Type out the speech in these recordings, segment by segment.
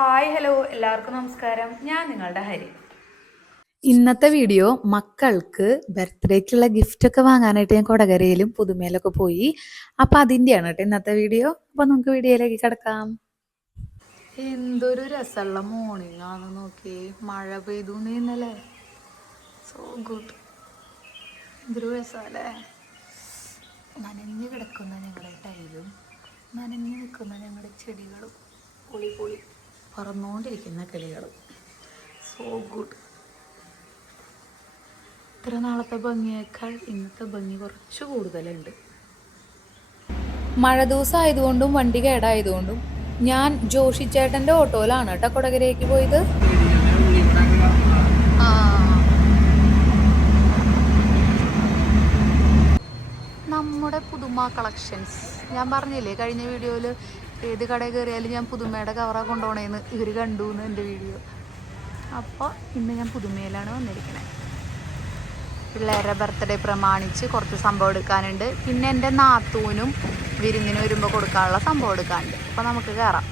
Hi hello എല്ലാവർക്കും നമസ്കാരം. ഞാൻ നിങ്ങളുടെ ഹരി. ഇന്നത്തെ വീഡിയോ മക്കൾക്ക് ബർത്ത്ഡേക്കുള്ള ഗിഫ്റ്റ് ഒക്കെ വാങ്ങാനായിട്ട് ഞാൻ കൊടകരയിലും പുതുമയിലൊക്കെ പോയി. അപ്പൊ അതിൻ്റെയാണ് കേട്ടോ ഇന്നത്തെ വീഡിയോ. അപ്പൊ നമുക്ക് വീഡിയോയിലേക്ക് കിടക്കാം. എന്തൊരു രസമുള്ള മോർണിംഗ് ആണ് നോക്കി. മഴ പെയ്തു ഇന്നലെ. So good. എന്തൊരു രസമല്ലേ. നനഞ്ഞു കിടക്കുന്ന ഞങ്ങളുടെ ടൈലും നനഞ്ഞു നിൽക്കുന്ന ഞങ്ങളുടെ ചെടികളും പൊളി പൊളി പറന്നുകൊണ്ടിരിക്കുന്ന കിളികളും. So good. ഇത്ര നാളത്തെ ഭംഗിയേക്കാൾ ഇന്നത്തെ ഭംഗി കുറച്ച് കൂടുതലുണ്ട്. മഴ ദിവസം ആയതുകൊണ്ടും വണ്ടി കേടായതുകൊണ്ടും ഞാൻ ജോഷി ചേട്ടന്റെ ഓട്ടോയിലാണ് കേട്ടോ കൊടകരയ്ക്ക് പോയത്. നമ്മുടെ പുതുമ കളക്ഷൻസ് ഞാൻ പറഞ്ഞില്ലേ കഴിഞ്ഞ വീഡിയോയിൽ, ഏത് കടയിൽ കയറിയാലും ഞാൻ പുതുമയുടെ കവറാണ് കൊണ്ടുപോകണേന്ന് ഇവർ കണ്ടു എന്ന് എൻ്റെ വീഡിയോ. അപ്പോൾ ഇന്ന് ഞാൻ പുതുമയിലാണ് വന്നിരിക്കുന്നത്. പിള്ളേരുടെ ബർത്ത്ഡേ പ്രമാണിച്ച് കുറച്ച് സംഭവം എടുക്കാനുണ്ട്. പിന്നെ എൻ്റെ നാത്തൂനും വിരുന്നിന് വരുമ്പോൾ കൊടുക്കാനുള്ള സംഭവം എടുക്കാനുണ്ട്. അപ്പോൾ നമുക്ക് കയറാം.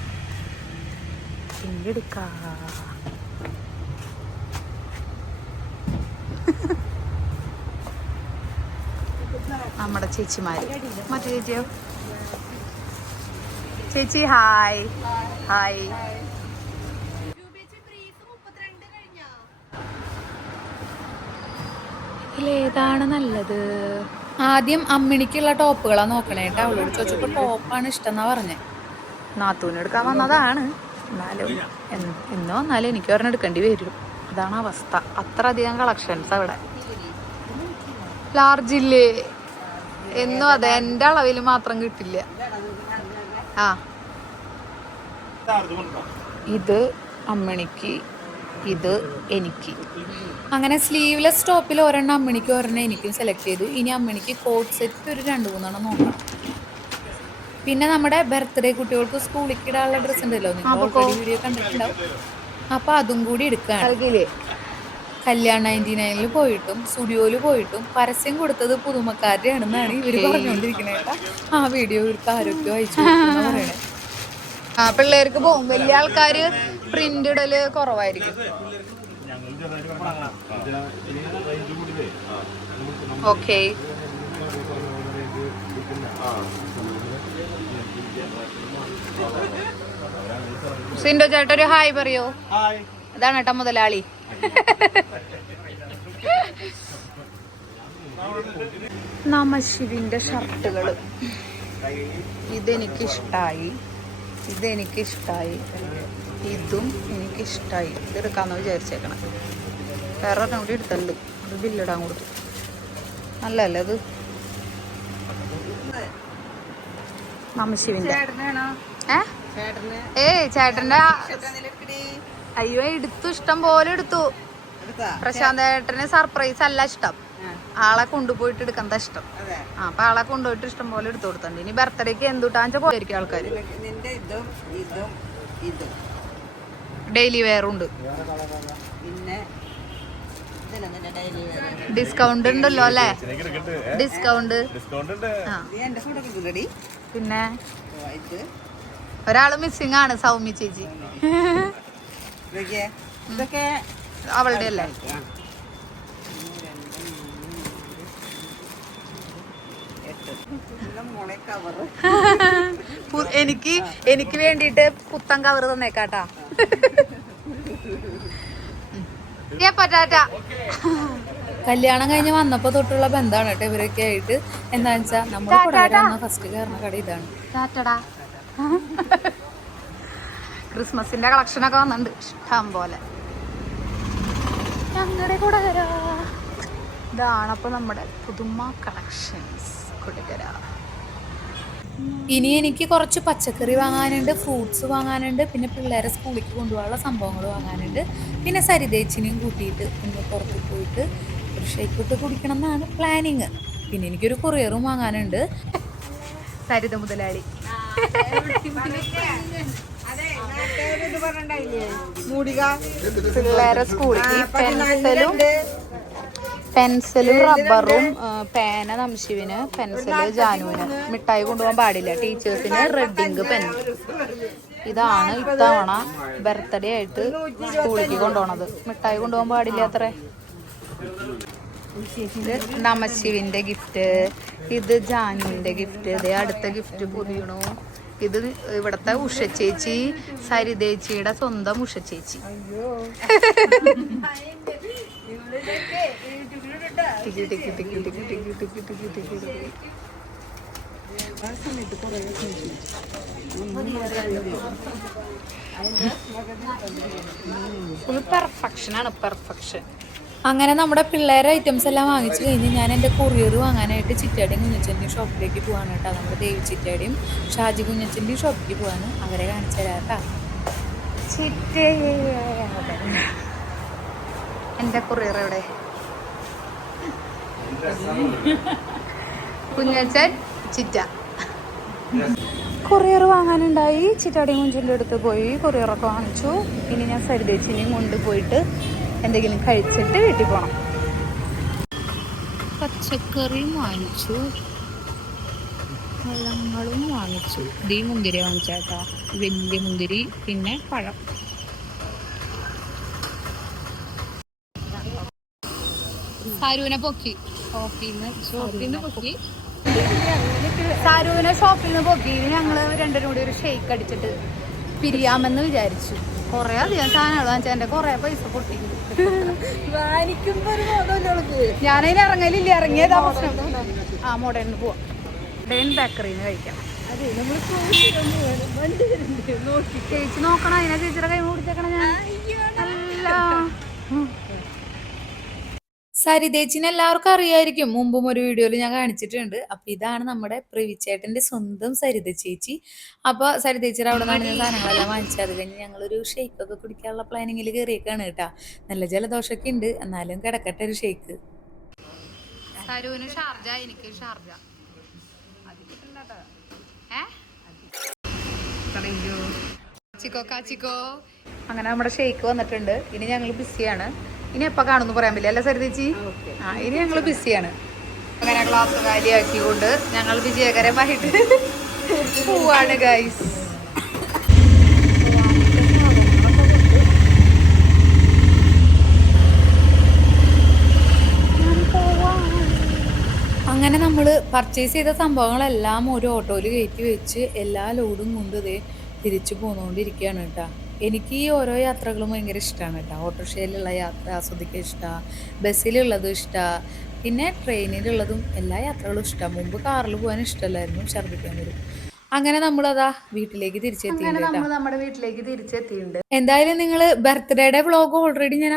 എടുക്കാം. നമ്മുടെ ചേച്ചിമാര്. മറ്റേ ചേച്ചിയോ? ചേച്ചി ഹായ്. ഹായ്. ഇതിലേതാണ് നല്ലത്? ആദ്യം അമ്മിണിക്കുള്ള ടോപ്പുകളാണ് നോക്കണേ കേട്ടോ. അവളോട് ചോദിച്ചപ്പോൾ ടോപ്പാണ് ഇഷ്ടം എന്നാ പറഞ്ഞേ. നാത്തൂന് എടുക്കാൻ വന്നതാണ്. എന്നാലും എന്ന് വന്നാലും എനിക്ക് ഒരെണ്ണം എടുക്കേണ്ടി വരും. അതാണ് അവസ്ഥ. അത്ര അധികം കളക്ഷൻസ് അവിടെ. ലാർജ് ഇല്ലേ എന്നും അതെ, എൻ്റെ അളവിൽ മാത്രം കിട്ടില്ല. ആ ഇത് അമ്മിണിക്ക്, ഇത് എനിക്ക്. അങ്ങനെ സ്ലീവ്ലെസ് ടോപ്പിൽ ഒരെണ്ണം അമ്മിണിക്ക് ഒരെണ്ണം എനിക്കും സെലക്ട് ചെയ്തു. ഇനി അമ്മിണിക്ക് കോട്ട് സെറ്റ് ഒരു 2-3 നോക്കണം. പിന്നെ നമ്മുടെ ബർത്ത്ഡേ കുട്ടികൾക്ക് സ്കൂളിൽ ഇടാനുള്ള ഡ്രസ്സ് ഉണ്ടല്ലോ, നിങ്ങൾ ഓൾറെഡി വീഡിയോ കണ്ടിട്ടുണ്ടാവും. അപ്പൊ അതും കൂടി എടുക്കുകയാണ്. കല്യാൺ 99-ൽ പോയിട്ടും സ്റ്റുഡിയോയിൽ പോയിട്ടും പരസ്യം കൊടുത്തത് പുതുമക്കാരുടെ ആണെന്നാണ് ഇവര് പറഞ്ഞുകൊണ്ടിരിക്കുന്നത്. ആ വീഡിയോ ഇവർക്ക് ആരോഗ്യം അയച്ചു പറയണേ. ആ പിള്ളേർക്ക് പോകും. വലിയ ആൾക്കാര് പ്രിന്റ് ഇടല് കുറവായിരിക്കും. ഓക്കെ. സിൻഡോ ചേട്ടൻ ഒരു ഹായ് പറയോ? അതാണ് കേട്ടോ മുതലാളി. നമശിവിന്റെ ഷർട്ടുകള് ഇതെനിക്കിഷ്ടായി, ഇതെനിക്കിഷ്ടായി, ഇതും എനിക്കിഷ്ടായി. ഇതെടുക്കാന്ന് വിചാരിച്ചേക്കണം. വേറെ ഒരെണ്ണം കൂടി എടുത്തുണ്ട്. അത് ബില്ലിടാൻ കൊടുത്തു. നല്ലല്ലേ അത്? നമശിവിന്റെ ചേട്ടന്റെ. അയ്യോ എടുത്തു, ഇഷ്ടം പോലെ എടുത്തു. പ്രശാന്ത് ചേട്ടന് സർപ്രൈസ് അല്ല ഇഷ്ടം, ആളെ കൊണ്ടുപോയിട്ട് എടുക്കാൻ ഇഷ്ടം. അപ്പൊ ആളെ കൊണ്ടുപോയിട്ട് ഇഷ്ടം പോലെ എടുത്തു കൊടുത്തിട്ടുണ്ട്. ഇനി ബർത്ത്ഡേക്ക് എന്തുട്ടാച്ച പോയിരിക്കും ആൾക്കാര്. ഡെയിലി വെയറും ഉണ്ട്. ഡിസ്കൗണ്ട് ഉണ്ടല്ലോ അല്ലേ? ഡിസ്കൗണ്ട്. പിന്നെ ഒരാള് മിസ്സിംഗ് ആണ്, സൗമ്യ ചേച്ചി. ഇതൊക്കെ അവളുടെ അല്ലേ? എനിക്ക് വേണ്ടിട്ട് പുത്തൻ കവർ തന്നേക്കാട്ടാ. കല്യാണം കഴിഞ്ഞ് വന്നപ്പോ തൊട്ടുള്ള ബന്ധമാണ് കേട്ടോ ഇവരൊക്കെ ആയിട്ട്. എന്താന്ന് വെച്ചാ നമ്മൾ ഫസ്റ്റ് കയറുന്ന കട ഇതാണ്. ക്രിസ്മസിന്റെ കളക്ഷനൊക്കെ വന്നിട്ടുണ്ട് ഇഷ്ടം പോലെ. ഞങ്ങളുടെ കൊടകര ഇതാണ്. അപ്പൊ നമ്മുടെ പുതുമ കളക്ഷൻസ് കൊടകര. ഇനി എനിക്ക് കുറച്ച് പച്ചക്കറി വാങ്ങാനുണ്ട്, ഫ്രൂട്ട്സ് വാങ്ങാനുണ്ട്, പിന്നെ പിള്ളേരെ സ്കൂളിലേക്ക് കൊണ്ടുപോകാനുള്ള സംഭവങ്ങൾ വാങ്ങാനുണ്ട്. പിന്നെ സരിതേച്ചിനെയും കൂട്ടിയിട്ട് ഒന്ന് പുറത്ത് പോയിട്ട് ഒരു ഷേക്കിട്ട് കുടിക്കണം എന്നാണ് പ്ലാനിങ്. പിന്നെ എനിക്കൊരു കൊറിയറും വാങ്ങാനുണ്ട്. സരിത മുതലാളി. പിള്ളേരെ സ്കൂളിൽ പെൻസിലും റബ്ബറും, പേന നംശിവിന്, പെൻസില് ജാനുവിന്. മിഠായി കൊണ്ടുപോകാൻ പാടില്ല. ടീച്ചേഴ്സിന് റെഡിങ് പെൻ. ഇതാണ് ഇത്തവണ ബർത്ത്ഡേ ആയിട്ട് സ്കൂളിലേക്ക് കൊണ്ടുപോണത്. മിഠായി കൊണ്ടുപോകാൻ പാടില്ല അത്രേ. ഇത് നമശിവിന്റെ ഗിഫ്റ്റ്, ഇത് ജാനുവിന്റെ ഗിഫ്റ്റ്, ഇത് അടുത്ത ഗിഫ്റ്റ് പുതിയണു. ഇത് ഇവിടത്തെ ഉഷ ചേച്ചി, സരിതേച്ചിയുടെ സ്വന്തം ഉഷ ചേച്ചി. ഫുൾ പെർഫെക്ഷൻ ആണ്, പെർഫെക്ഷൻ. അങ്ങനെ നമ്മുടെ പിള്ളേരെ ഐറ്റംസ് എല്ലാം വാങ്ങിച്ചു കഴിഞ്ഞ് ഞാൻ എൻ്റെ കൊറിയർ വാങ്ങാനായിട്ട് ചിറ്റാടിയും കുഞ്ഞച്ചൻ്റെയും ഷോപ്പിലേക്ക് പോകാണ് കേട്ടോ. നമ്മുടെ ദേവി ചിറ്റാടിയും ഷാജി കുഞ്ഞച്ചൻ്റെയും ഷോപ്പിലേക്ക് പോകാണ്. അവരെ കാണിച്ചു തരാം കേട്ടോ. എൻ്റെ കൊറിയർ എവിടെ? കുഞ്ഞച്ചൻ ചിറ്റ കൊറിയർ വാങ്ങാനുണ്ടായി. ചിറ്റാടിയും കുഞ്ഞിൻ്റെ അടുത്ത് പോയി കൊറിയറൊക്കെ വാങ്ങിച്ചു. ഇനി ഞാൻ സരിതേച്ചിനെയും കൊണ്ടുപോയിട്ട് എന്തെങ്കിലും കഴിച്ചിട്ട് വീട്ടിൽ പോകണം. പച്ചക്കറിയും വാങ്ങിച്ചു, പഴങ്ങളും വാങ്ങിച്ചു. ഈ മുന്തിരി വാങ്ങിച്ചാട്ടോ, വലിയ മുന്തിരി, പിന്നെ പഴം. സാരുവിനെ പൊക്കി ഷോപ്പിന്ന് പൊക്കി. സാരുവിനെ ഷോപ്പിൽ നിന്ന് പൊക്കി. ഞങ്ങള് രണ്ടും കൂടി ഒരു ഷെയ്ക്ക് അടിച്ചിട്ട് പിരിയാമെന്ന് വിചാരിച്ചു. കൊറേ അധികം സാധനങ്ങൾ വാങ്ങിച്ചാൽ എന്റെ കൊറേ പൈസ പൊട്ടി. ഞാനതിന് ഇറങ്ങലില്ല, ഇറങ്ങിയതാ പ്രശ്നം. ആ മോഡേണിന് പോവാം. മോഡേൺ ബേക്കറിന്ന് കഴിക്കാം. ചേച്ചി നോക്കണം, അതിനെ ചേച്ചിയുടെ കൈ പിടിച്ചേക്കണം. ഞാൻ അല്ല സരിതേച്ചിനെ എല്ലാവർക്കും അറിയായിരിക്കും, മുമ്പും ഒരു വീഡിയോയിൽ ഞാൻ കാണിച്ചിട്ടുണ്ട്. അപ്പൊ ഇതാണ് നമ്മുടെ പ്രവിച്ചേട്ടന്റെ സ്വന്തം സരിത ചേച്ചി. അപ്പൊ സരിതേച്ചിയുടെ അവിടെ നിന്ന് സാധനങ്ങളെല്ലാം വാങ്ങിച്ചത് കഴിഞ്ഞ് ഞങ്ങളൊരു ഷെയ്ക്കൊക്കെ കുടിക്കാനുള്ള പ്ലാനിങ്ങിൽ കയറിയേക്കാണ് കേട്ടാ. നല്ല ജലദോഷമൊക്കെ ഉണ്ട്, എന്നാലും കിടക്കട്ടെ ഒരു ഷെയ്ക്ക്. സരുവിന് ഷാർജ, എനിക്ക് ഷാർജ. അങ്ങനെ നമ്മുടെ ഷെയ്ക്ക് വന്നിട്ടുണ്ട്. ഇനി ഞങ്ങൾ ബിസിയാണ്. ഇനി എപ്പോൾ കാണുമെന്ന് പറയാൻ പറ്റില്ല അല്ലേ സരിതേച്ചി? ഇനി ഞങ്ങൾ ബിസിയാണ്. അങ്ങനെ ക്ലാസ് കാര്യമാക്കിക്കൊണ്ട് ഞങ്ങൾ വിജയകരമായിട്ട് പോവാണ് ഗൈസ്. അങ്ങനെ നമ്മൾ പർച്ചേസ് ചെയ്ത സംഭവങ്ങളെല്ലാം ഒരു ഓട്ടോയിൽ കയറ്റി വെച്ച് എല്ലാ ലോഡും കൊണ്ട് ഇതേ തിരിച്ചു പോന്നുകൊണ്ടിരിക്കുകയാണ് കേട്ടോ. എനിക്ക് ഈ ഓരോ യാത്രകളും ഭയങ്കര ഇഷ്ടമാണ് കേട്ടോ. ഓട്ടോറിക്ഷയിലുള്ള യാത്ര ആസ്വദിക്കാൻ ഇഷ്ടമാണ്, ബസ്സിലുള്ളതും ഇഷ്ടമാണ്, പിന്നെ ട്രെയിനിലുള്ളതും എല്ലാ യാത്രകളും ഇഷ്ടമാണ്. മുമ്പ് കാറിൽ പോകാൻ ഇഷ്ടമല്ലായിരുന്നു, ഛർദ്ദിക്കാൻ വരും. അങ്ങനെ നമ്മളതാ വീട്ടിലേക്ക് തിരിച്ചെത്തിയിട്ടുണ്ട്. എന്തായാലും നിങ്ങൾ ബർത്ത്ഡേയുടെ വ്ളോഗ് ഓൾറെഡി ഞാൻ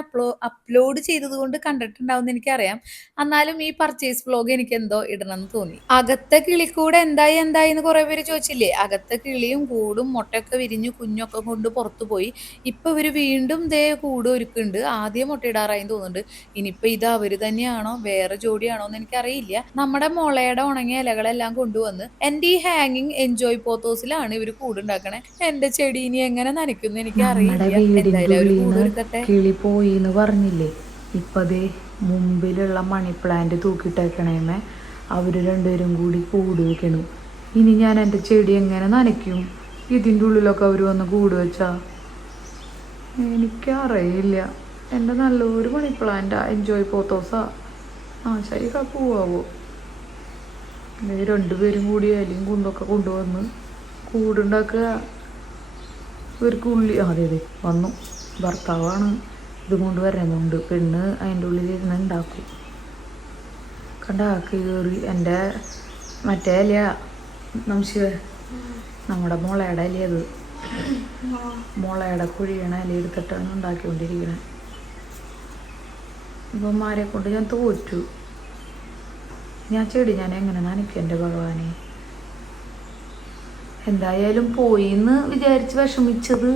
അപ്ലോഡ് ചെയ്തത് കൊണ്ട് കണ്ടിട്ടുണ്ടാവും എന്ന് എനിക്കറിയാം. എന്നാലും ഈ പർച്ചേസ് വ്ളോഗ് എനിക്ക് എന്തോ ഇടണം എന്ന് തോന്നി. അകത്തെ കിളിക്കൂടെ എന്തായി എന്ന് കുറെ പേര് ചോദിച്ചില്ലേ. അകത്തെ കിളിയും കൂടും മുട്ടയൊക്കെ വിരിഞ്ഞു കുഞ്ഞൊക്കെ കൊണ്ട് പുറത്തു പോയി. ഇപ്പൊ ഇവര് വീണ്ടും ദേ കൂട് ഒരുക്കുന്നുണ്ട്. ആദ്യം മുട്ടയിടാറായി തോന്നുന്നുണ്ട്. ഇനിയിപ്പൊ ഇത് അവര് തന്നെയാണോ വേറെ ജോഡിയാണോ എന്ന് എനിക്കറിയില്ല. നമ്മുടെ മുളയുടെ ഉണങ്ങിയ ഇലകളെല്ലാം കൊണ്ടുവന്ന് എന്റെ ഈ ഹാങ്ങിങ് എൻജോയ് പോത്തോസിലാണ് ഇവര് കൂടുണ്ടാക്കണേ. എന്റെ ചെടി ഇനി എങ്ങനെ നനയ്ക്കുന്നു എനിക്ക് അറിയില്ല. കിളി പോയി എന്ന് പറഞ്ഞില്ലേ, ഇപ്പതേ മുമ്പിലുള്ള മണി പ്ലാന്റ് തൂക്കിട്ടേക്കണേമേ അവര് രണ്ടുപേരും കൂടി കൂട് വെക്കണു. ഇനി ഞാൻ എൻ്റെ ചെടി എങ്ങനെ നനയ്ക്കും? ഇതിൻ്റെ ഉള്ളിലൊക്കെ അവർ വന്ന് കൂട് വെച്ചാ എനിക്കറിയില്ല. എൻ്റെ നല്ലൊരു മണി പ്ലാന്റാ, എൻജോയ് പോത്തോസാ. ശരിക്കാ പോവാവോ? രണ്ടുപേരും കൂടി ഇലയും കുണ്ടൊക്കെ കൊണ്ടുവന്ന് കൂടുണ്ടാക്കുക. ഇവർക്ക് ഉള്ളി അതെ വന്നു. ഭർത്താവാണ് ഇത് കൊണ്ട് വരുന്നുണ്ട്. പെണ്ണ് അതിൻ്റെ ഉള്ളിലിരുന്ന് ഉണ്ടാക്കും. കണ്ട കയറി എൻ്റെ മറ്റേ ഇല നമ്മുടെ മുളയുടെ ഇല, അത് മുളയുടെ കുഴിയണ ഇല എടുത്തിട്ടാണ് ഉണ്ടാക്കിക്കൊണ്ടിരിക്കണേ. ഇവന്മാരെ കൊണ്ട് ഞാൻ തോറ്റു. ഞാൻ ചെടി ഞാൻ എങ്ങനെ നനയ്ക്കും എൻ്റെ ഭഗവാനെ? എന്തായാലും പോയി എന്ന് വിചാരിച്ച് വിഷമിച്ചത്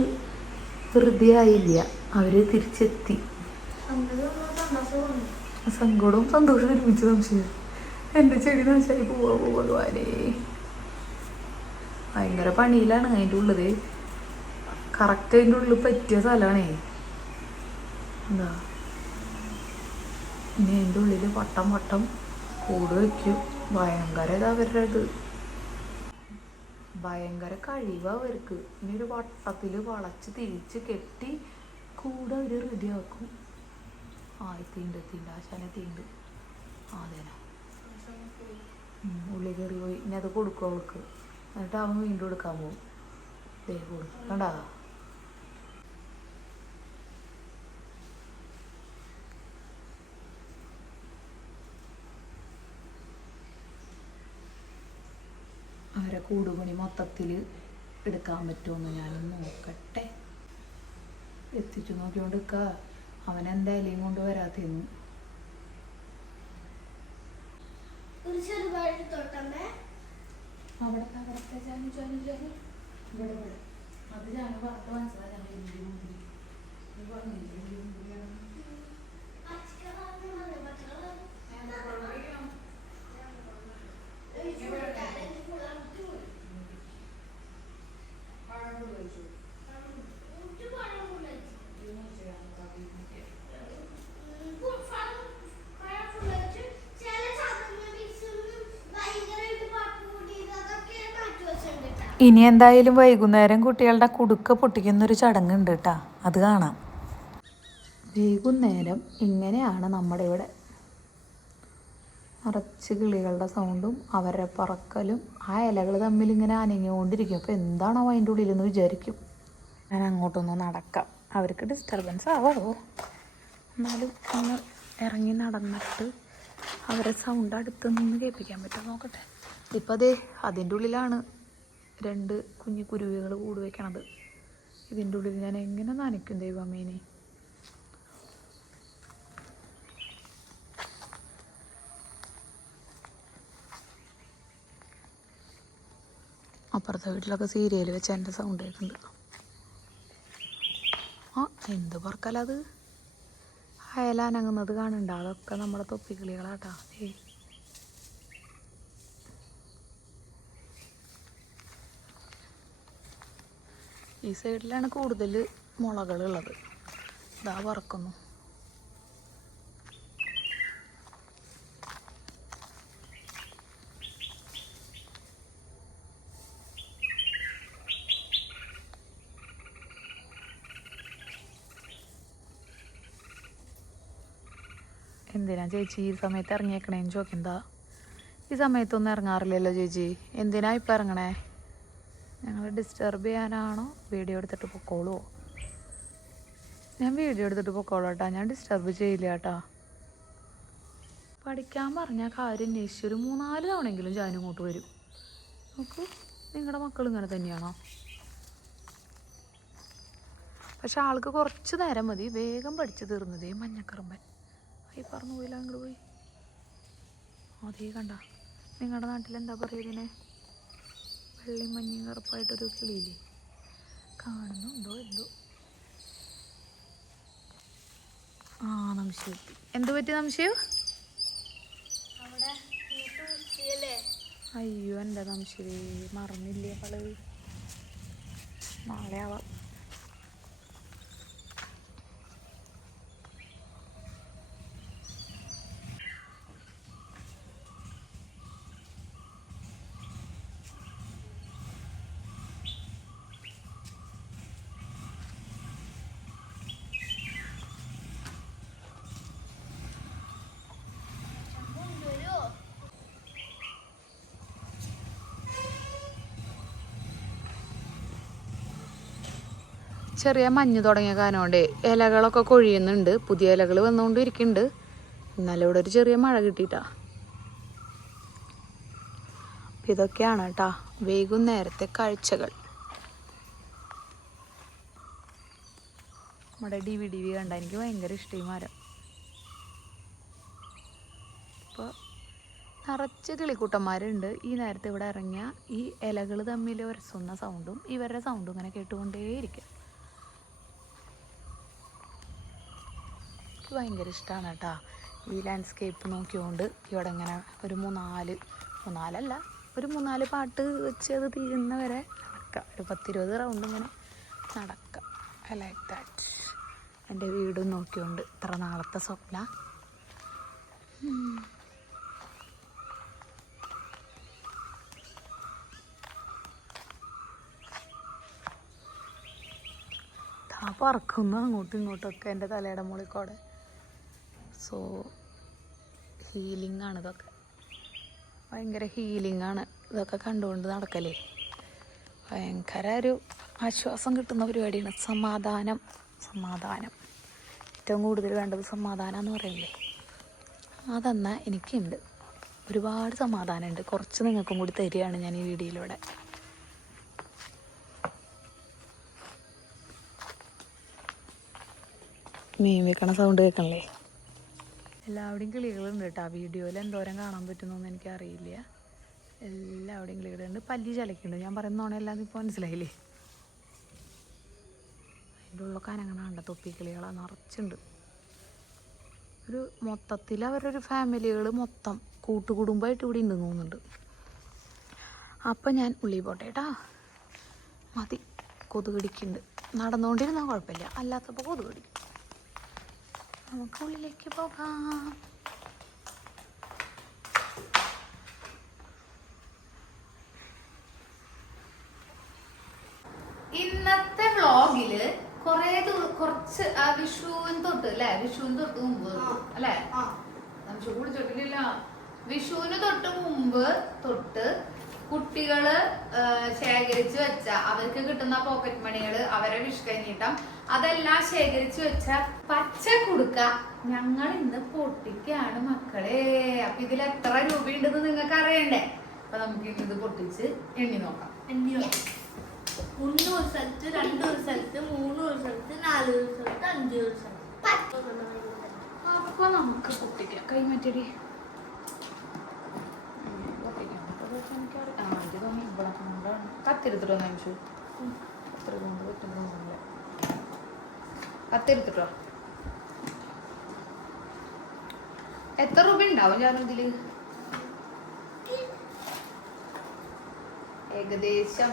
വെറുതെ ആയില്ല. അവര് തിരിച്ചെത്തി. സങ്കടവും സന്തോഷവും ഒരുമിച്ച് സംശയം. എൻ്റെ ചെടി നശായി പോവാ ഭഗവാനെ. ഭയങ്കര പണിയിലാണ് അതിൻ്റെ ഉള്ളത്. കറക്റ്റ് അതിൻ്റെ ഉള്ളിൽ പറ്റിയ സ്ഥലമാണേ. എന്താ ഇനി അതിൻ്റെ ഉള്ളിൽ വട്ടം വട്ടം കൂട് വയ്ക്കും. ഭയങ്കര ഇതാ അവരുടെ ഇത്. ഭയങ്കര കഴിവ് അവർക്ക്. ഇനി ഒരു വട്ടത്തിൽ വളച്ച് തിരിച്ച് കെട്ടി കൂടെ അവർ റെഡിയാക്കും. തീണ്ട് ആശാനെ തീണ്ട്. അതേനാ ഉള്ളി കയറി പോയി. ഇനി അത് കൊടുക്കും അവൾക്ക്. എന്നിട്ട് അവൻ വീണ്ടും എടുക്കാൻ പോകും. കൊടുക്കണ്ടാ. അവരെ കൂടുപണി മൊത്തത്തിൽ എടുക്കാൻ പറ്റുമെന്ന് ഞാനൊന്ന് നോക്കട്ടെ. എത്തിച്ചു നോക്കിക്കൊണ്ട് നിൽക്കുക. അവനെന്തായാലും കൊണ്ട് വരാത്തേന്ന്. അവിടത്തെ ഇവിടെ അത് ഞാൻ പറഞ്ഞ മനസ്സിലായി. ഇനി എന്തായാലും വൈകുന്നേരം കുട്ടികളുടെ കുടുക്ക പൊട്ടിക്കുന്നൊരു ചടങ്ങുണ്ട് കേട്ടോ, അത് കാണാം. വൈകുന്നേരം ഇങ്ങനെയാണ് നമ്മുടെ ഇവിടെ. നിറച്ച് കിളികളുടെ സൗണ്ടും അവരുടെ പറക്കലും ആ ഇലകൾ തമ്മിൽ ഇങ്ങനെ അനങ്ങിക്കൊണ്ടിരിക്കും. അപ്പോൾ എന്താണോ അതിൻ്റെ ഉള്ളിലെന്ന് വിചാരിക്കും. ഞാൻ അങ്ങോട്ടൊന്ന് നടക്കാം. അവർക്ക് ഡിസ്റ്റർബൻസ് ആവാമോ, എന്നാലും ഒന്ന് ഇറങ്ങി നടന്നിട്ട് അവരെ സൗണ്ട് അടുത്ത് നിന്ന് കേൾപ്പിക്കാൻ പറ്റും നോക്കട്ടെ. ഇപ്പം അതേ അതിൻ്റെ ഉള്ളിലാണ് 2 കുഞ്ഞു കുരുവികൾ കൂട് വയ്ക്കണത്. ഇതിൻ്റെ ഉള്ളിൽ ഞാൻ എങ്ങനെ നനയ്ക്കും ദൈവമേനെ. അപ്പുറത്തെ വീട്ടിലൊക്കെ സീരിയൽ വെച്ച് എൻ്റെ സൗണ്ട് കേൾക്കുന്നുണ്ട്. എന്ത് പറക്കലത്. അയലനങ്ങുന്നത് കാണുന്നുണ്ട്. അതൊക്കെ നമ്മുടെ തൊപ്പിക്കിളികളാട്ടാ. ഈ സൈഡിലാണ് കൂടുതൽ മുളകളുള്ളത്. ഇതാ പറക്കുന്നു. എന്തിനാ ചേച്ചി ഈ സമയത്ത് ഇറങ്ങിയേക്കണേന്ന് ചോദിക്കണ്ട. ഈ സമയത്തൊന്നും ഇറങ്ങാറില്ലല്ലോ ചേച്ചി, എന്തിനാ ഇപ്പം ഇറങ്ങണേ? ഞങ്ങൾ ഡിസ്റ്റർബ് ചെയ്യാനാണോ? വീഡിയോ എടുത്തിട്ട് പൊക്കോളുമോ? ഞാൻ വീഡിയോ എടുത്തിട്ട് പൊക്കോളൂ കേട്ടോ, ഞാൻ ഡിസ്റ്റർബ് ചെയ്യില്ല കേട്ടോ. പഠിക്കാൻ പറഞ്ഞാൽ കാര്യം അന്വേഷിച്ച് ഒരു 3-4 തവണയെങ്കിലും ഞാനും ഇങ്ങോട്ട് വരും. നോക്കൂ, നിങ്ങളുടെ മക്കൾ ഇങ്ങനെ തന്നെയാണോ? പക്ഷെ ആൾക്ക് കുറച്ച് നേരം മതി, വേഗം പഠിച്ചു തീർന്നതേ മഞ്ഞക്കറുമ്പൻ. ഈ പറഞ്ഞു പോയില്ല, അങ്ങോട്ട് പോയി. അതേ കണ്ട. നിങ്ങളുടെ നാട്ടിൽ എന്താ പറയുക ഇതിനെ? വെള്ളയും മഞ്ഞയും കറുപ്പായിട്ടൊരു കിളിയില്ലേ, കാണുന്നുണ്ടോ എന്തോ? നംശു എന്ത് പറ്റി നംശു? അയ്യോ എൻ്റെ നംശു മറന്നില്ലേ അവള്. നാളെ ആവാം. ചെറിയ മഞ്ഞ് തുടങ്ങിയ കാരണോണ്ടേ ഇലകളൊക്കെ കൊഴിയുന്നുണ്ട്. പുതിയ ഇലകൾ വന്നുകൊണ്ടിരിക്കുന്നുണ്ട്. ഇന്നലെ ഇവിടെ ഒരു ചെറിയ മഴ കിട്ടിയിട്ടാ. ഇതൊക്കെയാണ് കേട്ടാ വൈകുന്നേരത്തെ കാഴ്ചകൾ. നമ്മുടെ DV കണ്ട എനിക്ക് ഭയങ്കര ഇഷ്ടമായി മരം. ഇപ്പോൾ നിറച്ച് കിളിക്കൂട്ടന്മാരുണ്ട്. ഈ നേരത്തെ ഇവിടെ ഇറങ്ങിയ ഈ ഇലകൾ തമ്മിൽ ഉരസുന്ന സൗണ്ടും ഇവരുടെ സൗണ്ടും ഇങ്ങനെ കേട്ടുകൊണ്ടേയിരിക്കും. എനിക്ക് ഭയങ്കര ഇഷ്ടമാണ് കേട്ടോ ഈ ലാൻഡ്സ്കേപ്പ് നോക്കിക്കൊണ്ട് ഇവിടെ ഇങ്ങനെ ഒരു 3-4 പാട്ട് വെച്ച് അത് തീരുന്നവരെ നടക്കുക. ഒരു 10-20 റൗണ്ട് ഇങ്ങനെ നടക്കുക. I like that. എൻ്റെ വീടും നോക്കിക്കൊണ്ട് ഇത്ര നാളത്തെ സ്വപ്ന. പറക്കുന്നു അങ്ങോട്ടും ഇങ്ങോട്ടൊക്കെ എൻ്റെ തലയുടെ മുകളിൽ. സോ ഹീലിംഗ് ആണ് ഇതൊക്കെ, ഭയങ്കര ഹീലിംഗ് ആണ് ഇതൊക്കെ കണ്ടുകൊണ്ട് നടക്കലേ. ഭയങ്കര ഒരു ആശ്വാസം കിട്ടുന്ന പരിപാടിയാണ്. സമാധാനം, സമാധാനം ഏറ്റവും കൂടുതൽ വേണ്ടത് സമാധാനം എന്ന് പറയില്ലേ, അതെന്നാൽ എനിക്കുണ്ട്. ഒരുപാട് സമാധാനമുണ്ട്. കുറച്ച് നിങ്ങൾക്കും കൂടി തരികയാണ് ഞാൻ ഈ വീഡിയോയിലൂടെ. മീൻ വെക്കണ സൗണ്ട് കേൾക്കണല്ലേ. എല്ലാവിടെയും കിളികളുണ്ട് കേട്ടോ. ആ വീഡിയോയിൽ എന്തോരം കാണാൻ പറ്റുന്നൊന്നും എനിക്കറിയില്ല. എല്ലാവിടെയും കിളികളുണ്ട്. പല്ലി ചലക്കുന്നുണ്ട്. ഞാൻ പറയുന്നോണെ എല്ലാം ഇപ്പോൾ മനസ്സിലായില്ലേ. അതിൻ്റെ ഉള്ളൊക്കെ അനങ്ങണ തൊപ്പിക്കിളികളാണ് നിറച്ചുണ്ട്. ഒരു മൊത്തത്തിൽ അവരൊരു ഫാമിലികൾ മൊത്തം കൂട്ടുകുടുംബമായിട്ട് ഇവിടെ ഉണ്ടെന്ന് തോന്നുന്നുണ്ട്. അപ്പം ഞാൻ ഉള്ളി പോട്ടെ കേട്ടാ. മതി, കൊതുക് കടിക്കുന്നുണ്ട്. നടന്നുകൊണ്ടിരുന്നാൽ കുഴപ്പമില്ല, അല്ലാത്തപ്പോൾ കൊതുക് കടിക്കും. നമുക്ക് ഉള്ളിലേക്ക് പോകാം. ഇന്നത്തെ വ്ളോഗില് കുറച്ച് വിഷുവിന് തൊട്ട് അല്ലെ, വിഷുവിന് തൊട്ട് മുമ്പ് അല്ലെ, കുടിച്ചോട്ടില്ല, വിഷുവിന് തൊട്ട് മുമ്പ് തൊട്ട് കുട്ടികള് ശേഖരിച്ചു വെച്ച അവർക്ക് കിട്ടുന്ന പോക്കറ്റ് മണികള്, അവരെ വിഷുക്കൈനീട്ടം, അതെല്ലാം ശേഖരിച്ചു വെച്ച പച്ച കുടുക്ക ഞങ്ങൾ ഇന്ന് പൊട്ടിക്കാണ് മക്കളെ. അപ്പൊ ഇതിൽ എത്ര രൂപയുണ്ടെന്ന് നിങ്ങൾക്ക് അറിയണ്ടേ? അപ്പൊ നമുക്ക് ഇന്ന് ഇത് പൊട്ടിച്ച് എണ്ണി നോക്കാം. 1 ഒരു സ്ഥലത്ത്, 2 ഒരു സ്ഥലത്ത്, 3 ഒരു സ്ഥലത്ത്, 4 ഒരു സ്ഥലത്ത്, 5 ഒരു സ്ഥലത്ത്. അപ്പൊ നമുക്ക് പൊട്ടിക്കാം. കൈ മാറ്റി കത്തിരുത്തിട്ടോ നിമിഷു, കത്തിരുത്തിട്ടോ. എത്ര രൂപ ഉണ്ടാവും ഞാൻ ഇതില്? ഏകദേശം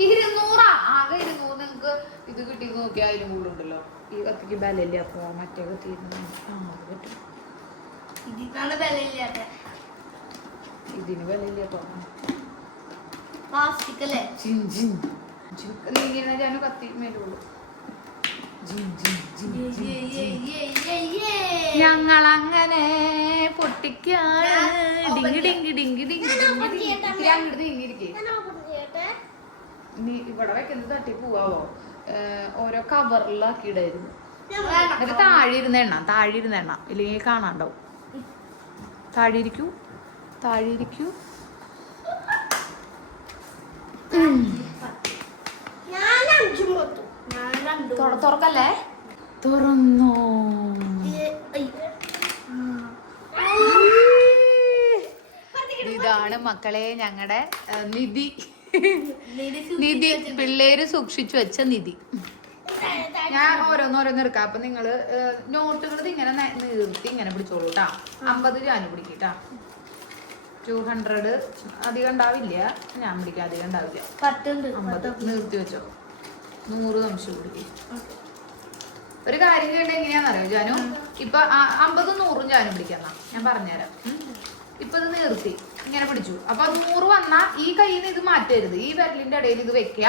200. ആകെ 200. നിങ്ങക്ക് ഇത് കിട്ടി നോക്കിയാൽ അതിലും കൂടുതലുണ്ടല്ലോ. ഈ കത്തിക്ക് ബലല്ലേ, അപ്പൊ മറ്റേ കത്തി പറ്റും. ഇതിനാണ് വിലയില്ലാത്ത, ഇതിന് ബലല്ലേ. അപ്പൊ പ്ലാസ്റ്റിക് അല്ലേ? ഞാൻ കത്തി മേലുള്ളൂ. ഞങ്ങളങ്ങനെ പൊട്ടിക്കാണ്. ഡിങ്കി ഡിങ്കി ഡിങ്കി ഡിങ്കി അങ്ങോട്ട് നീങ്ങിയിരിക്കേ. നീ ഇവിടെ വെക്കുന്നത് തട്ടി പോവാവോ? ഓരോ കവറിലാക്കി ഇടായിരുന്നു. എന്നിട്ട് താഴെ ഇരുന്ന എണ്ണ ഇല്ലെങ്കിൽ കാണാണ്ടാവും. താഴെ ഇരിക്കൂ. തുറക്കല്ലേ. തുറന്നോ. ഇതാണ് മക്കളെ ഞങ്ങളുടെ നിധി. പിള്ളേര് സൂക്ഷിച്ചു വെച്ച നിധി. ഞാൻ ഓരോന്നോരോന്ന് എടുക്കാം. അപ്പൊ നിങ്ങള് നോട്ടുകൾ ഇങ്ങനെ നിർത്തി ഇങ്ങനെ പിടിച്ചോളൂ കേട്ടാ. 50 ഞാൻ പിടിക്കട്ടാ. 200 അധികം ഉണ്ടാവില്ല. ഞാൻ പിടിക്കാം, അധികം ഉണ്ടാവില്ല. 50 നിർത്തി വെച്ചോ. 100 നിമിഷം പിടിക്കും. ഒരു കാര്യം ചെയ്യേണ്ട എങ്ങനെയാണെന്നറിയോ ജാനു? ഇപ്പൊ 50 100 ജാനു പിടിക്കാന്നാ ഞാൻ പറഞ്ഞുതരാം. ഇപ്പൊ ഇത് നിർത്തി ഇങ്ങനെ പിടിച്ചു. അപ്പൊ 100 വന്നാ ഈ കയ്യിൽ നിന്ന് ഇത് മാറ്റരുത്. ഈ വിരലിന്റെ ഇടയിൽ ഇത് വെക്കുക.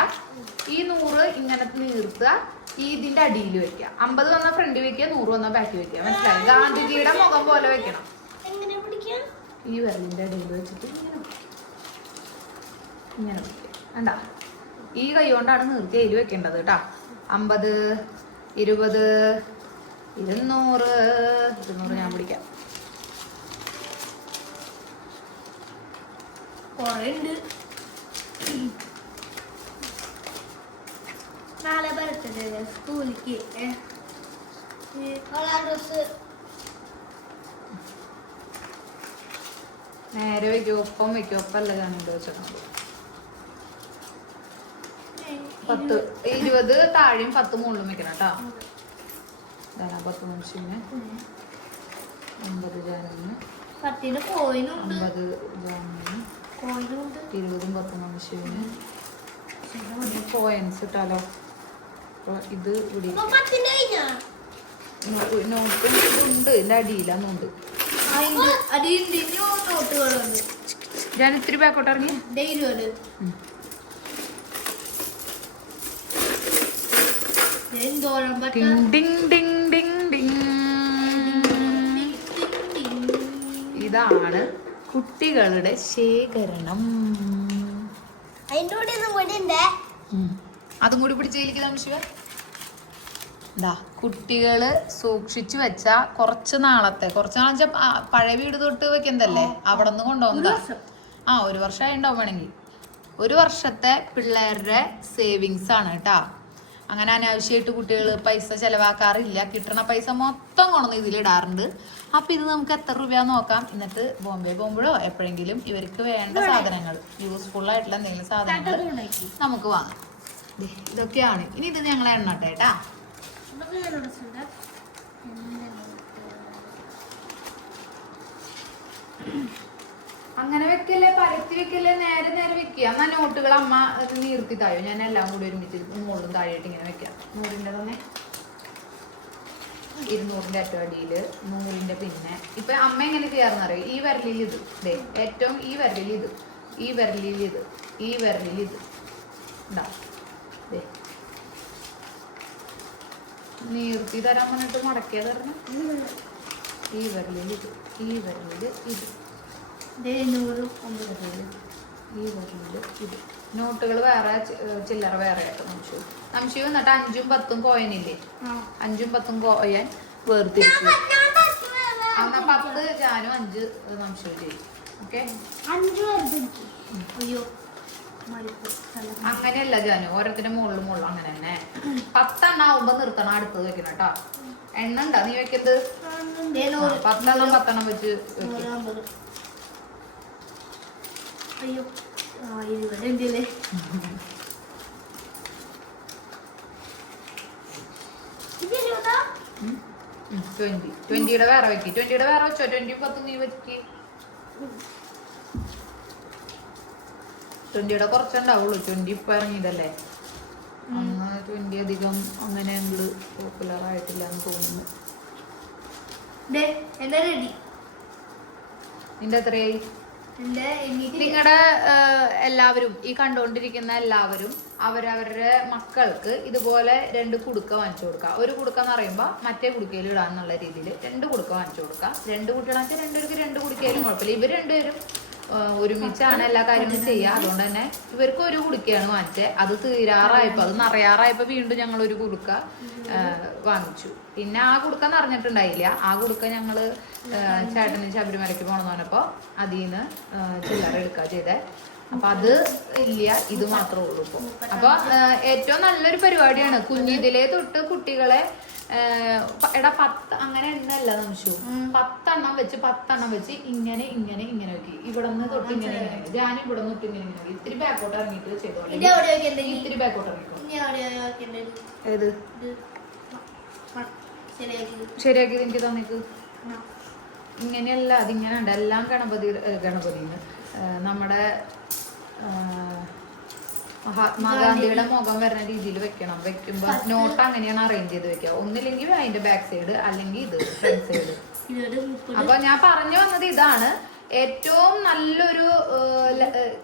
ഈ 100 ഇങ്ങനെ നിർത്തുക. ഇതിന്റെ അടിയിൽ വെക്കുക. 50 വന്നാ ഫ്രണ്ടിൽ വെക്കുക, 100 വന്നാ ബാക്കി വെക്കുക. മനസ്സിലായി? ഗാന്ധിജിയുടെ മുഖം പോലെ വെക്കണം. ഈ വിരലിന്റെ ഇടയിൽ വെച്ചിട്ട് ഇങ്ങനെ വെക്കുക. കണ്ടാ? ഈ കൈ കൊണ്ടാണ് നിർത്തി അതിൽ വെക്കേണ്ടത് കേട്ടാ. 50 20 200 ഞാൻ പിടിക്കാം. നാളെ ബർത്ത്ഡേ സ്കൂളിക്ക് ഡ്രസ് നേരെ വെക്കും. ഒപ്പം വെക്കും. ഒപ്പല്ല ഞാനിട്ട് വെച്ചിട്ടുണ്ട്. 10 20 താഴെയും 10 മുകളിലും വെക്കണം കേട്ടോ. 10 മനുഷ്യന് 50 ജാനുവിന് 10 കോയിനുണ്ട്. 50 ജാനുവിന് 20 10 മനുഷ്യന് കോയിൻസ് ഇട്ടാലോ. അപ്പൊ ഇത് നോട്ട് ഇതുണ്ട്. ഇതിന്റെ അടിയിലാന്നുണ്ട്. നോട്ടുകളുണ്ട്. ഞാൻ ഇത്തിരി ബാക്കോട്ട് ഇറങ്ങി. ചോളം പട്ട ടിങ് ടിങ് ടിങ് ടിങ് ടിങ്. ഇതാണ് കുട്ടികളുടെ ശേഖരണം. അതിന്റെ കൂടെ ഇതും കൂടി ഉണ്ട്. അതും കൂടി പിടിച്ചേലിക്ക് സംശയം. എന്താ കുട്ടികള് സൂക്ഷിച്ചു വെച്ച കുറച്ച് നാളത്തെ പഴയ വീട് തൊട്ട് വെക്കുന്നതല്ലേ, അവിടെ നിന്ന് കൊണ്ടുപോകുന്നതാ. ഒരു വർഷമായി ഉണ്ടാവും വേണമെങ്കിൽ. ഒരു വർഷത്തെ പിള്ളേരുടെ സേവിങ്സ് ആണ് കേട്ടാ. അങ്ങനെ അനാവശ്യമായിട്ട് കുട്ടികൾ പൈസ ചെലവാക്കാറില്ല. കിട്ടണ പൈസ മൊത്തം കൊണ്ടുവന്ന് ഇതിലിടാറുണ്ട്. അപ്പൊ ഇത് നമുക്ക് എത്ര രൂപ നോക്കാം. എന്നിട്ട് ബോംബെ പോകുമ്പോഴോ എപ്പോഴെങ്കിലും ഇവർക്ക് വേണ്ട സാധനങ്ങൾ, യൂസ്ഫുൾ ആയിട്ടുള്ള എന്തെങ്കിലും സാധനങ്ങൾ നമുക്ക് വാങ്ങാം. ഇതൊക്കെയാണ്. ഇനി ഇത് ഞങ്ങൾ എണ്ണട്ടെ കേട്ടാ. അങ്ങനെ വെക്കല്ലേ, പരത്തി വെക്കല്ലേ, നേരെ നേരെ വെക്കുക. എന്നാ നോട്ടുകൾ അമ്മ നീർത്തി തായോ. ഞാൻ എല്ലാം കൂടി ഒരുമിച്ച് മുകളിലും താഴെയായിട്ട് ഇങ്ങനെ വെക്കാം. 100ന്റെ തന്നെ 200ന്റെ ഏറ്റവും അടിയില് 100ന്റെ. പിന്നെ ഇപ്പൊ അമ്മ എങ്ങനെ ചെയ്യാറെന്നറിയോ, ഈ വിരലിൽ ഇത് ഏറ്റവും ഈ വിരലിൽ ഇത്, ഈ വിരലിൽ ഇത്, ഈ വിരലിൽ ഇത് ഉണ്ടാ നീർത്തി തരാൻ പറഞ്ഞിട്ട് മടക്കിയ തരണം. ഈ വിരലിൽ ഇത്, ഈ വിരലിൽ ഇത്, ഈ വിരലിൽ ഇത്. നോട്ടുകൾ വേറെ, ചില്ലറ വേറെ ആയിട്ട് നംശു എന്നിട്ട് 5ഉം 10ഉം കോയിനില്ലേ, 5ഉം 10ഉം കോയൻ വേർതിരിച്ചു. എന്നാ 10 ഞാനും 5 നംശു ചെയ്യും. ഓക്കെ, അങ്ങനെയല്ല ജാനു, ഓരോരുത്തരുടെ മുകളിലും അങ്ങനെ തന്നെ. 10 എണ്ണം ആവുമ്പോ നിർത്തണം, അടുത്തത് വെക്കണം കേട്ടോ. എണ്ണ ഉണ്ടാ നീ വെക്കുന്നത്? 10 എണ്ണം വെച്ച് വെക്കും. അയ്യോ 20 20യുടെ വേറെ വെക്കി, 20യുടെ വേറെ വെച്ചോ. 20 10 നീ വെക്കി. 20യുടെ കുറച്ചുണ്ടാവുള്ളൂ. 20 ഇപ്പൊ ഇറങ്ങിയതല്ലേ. അന്ന് 20 അധികം അങ്ങനെ പോപ്പുലർ ആയിട്ടില്ല എന്ന് തോന്നുന്നു. നിന്റെ എത്രയായി? നിങ്ങളുടെ എല്ലാവരും, ഈ കണ്ടുകൊണ്ടിരിക്കുന്ന എല്ലാവരും അവരവരുടെ മക്കൾക്ക് ഇതുപോലെ 2 കുടുക്ക വാങ്ങിച്ചു കൊടുക്കുക. ഒരു കുടുക്ക എന്ന് പറയുമ്പോൾ മറ്റേ കുടുക്കയിൽ ഇടാന്നുള്ള രീതിയിൽ 2 കുടുക്ക വാങ്ങിച്ചു കൊടുക്കുക. 2 കുട്ടികളാച്ചാൽ 2 പേർക്ക് 2 കുടുക്കയിലും കുഴപ്പമില്ല. ഇവർ 2 പേരും ഒരുമിച്ചാണ് എല്ലാ കാര്യങ്ങളും ചെയ്യുക. അതുകൊണ്ട് തന്നെ ഇവർക്ക് ഒരു കുടുക്കയാണ് വാങ്ങിച്ചത്. അത് തീരാറായപ്പോ, അത് നിറയാറായപ്പോ വീണ്ടും ഞങ്ങൾ ഒരു കുടുക്ക വാങ്ങിച്ചു. പിന്നെ ആ കുടുക്ക നിറഞ്ഞിട്ടുണ്ടായില്ല. ആ കുടുക്ക ഞങ്ങള് ചേട്ടന് ശബരിമലയ്ക്ക് പോണെന്ന് പറഞ്ഞപ്പോ അതിൽ നിന്ന് ചില്ലറ എടുക്കുക ചെയ്തേ. അപ്പൊ അത് ഇല്ല, ഇത് മാത്രമേ ഉള്ളൂ ഇപ്പൊ. അപ്പൊ ഏറ്റവും നല്ലൊരു പരിപാടിയാണ്. കുഞ്ഞിതിലേ തൊട്ട് കുട്ടികളെ എടാ 10 അങ്ങനെ എണ്ണല്ല നംശു, 10 എണ്ണം വെച്ച് 10 എണ്ണം വെച്ച് ഇങ്ങനെ ഇങ്ങനെ ഇങ്ങനെ വെക്കി. ഇവിടെ നിന്ന് തൊട്ട് ഇങ്ങനെ ഇങ്ങനെ, ഞാൻ ഇവിടെ നിന്ന് തൊട്ട് ഇങ്ങനെ ഇങ്ങനെ. ഇത്തിരി ബാക്കോട്ട് ഇറങ്ങിയിട്ട് ചെയ്തോളൂ. ഇത്തിരി ബാക്കോട്ട് ഇറങ്ങിക്കോ. ഏത് ശരിയാക്കി എനിക്ക് തന്നേക്ക്. ഇങ്ങനെയല്ല, അതിങ്ങനെ ഉണ്ട്. എല്ലാം ഗണപതിന്ന് നമ്മുടെ മഹാത്മാഗാന്ധിയുടെ മുഖം വരുന്ന രീതിയിൽ വെക്കണം. വെക്കുമ്പോ നോട്ട് അങ്ങനെയാണ് അറേഞ്ച് ചെയ്ത് വെക്കുക. ഒന്നില്ലെങ്കിൽ അതിന്റെ ബാക്ക് സൈഡ്, അല്ലെങ്കിൽ ഇത് ഫ്രണ്ട് സൈഡ്. അപ്പൊ ഞാൻ പറഞ്ഞു വന്നത് ഇതാണ്. ഏറ്റവും നല്ലൊരു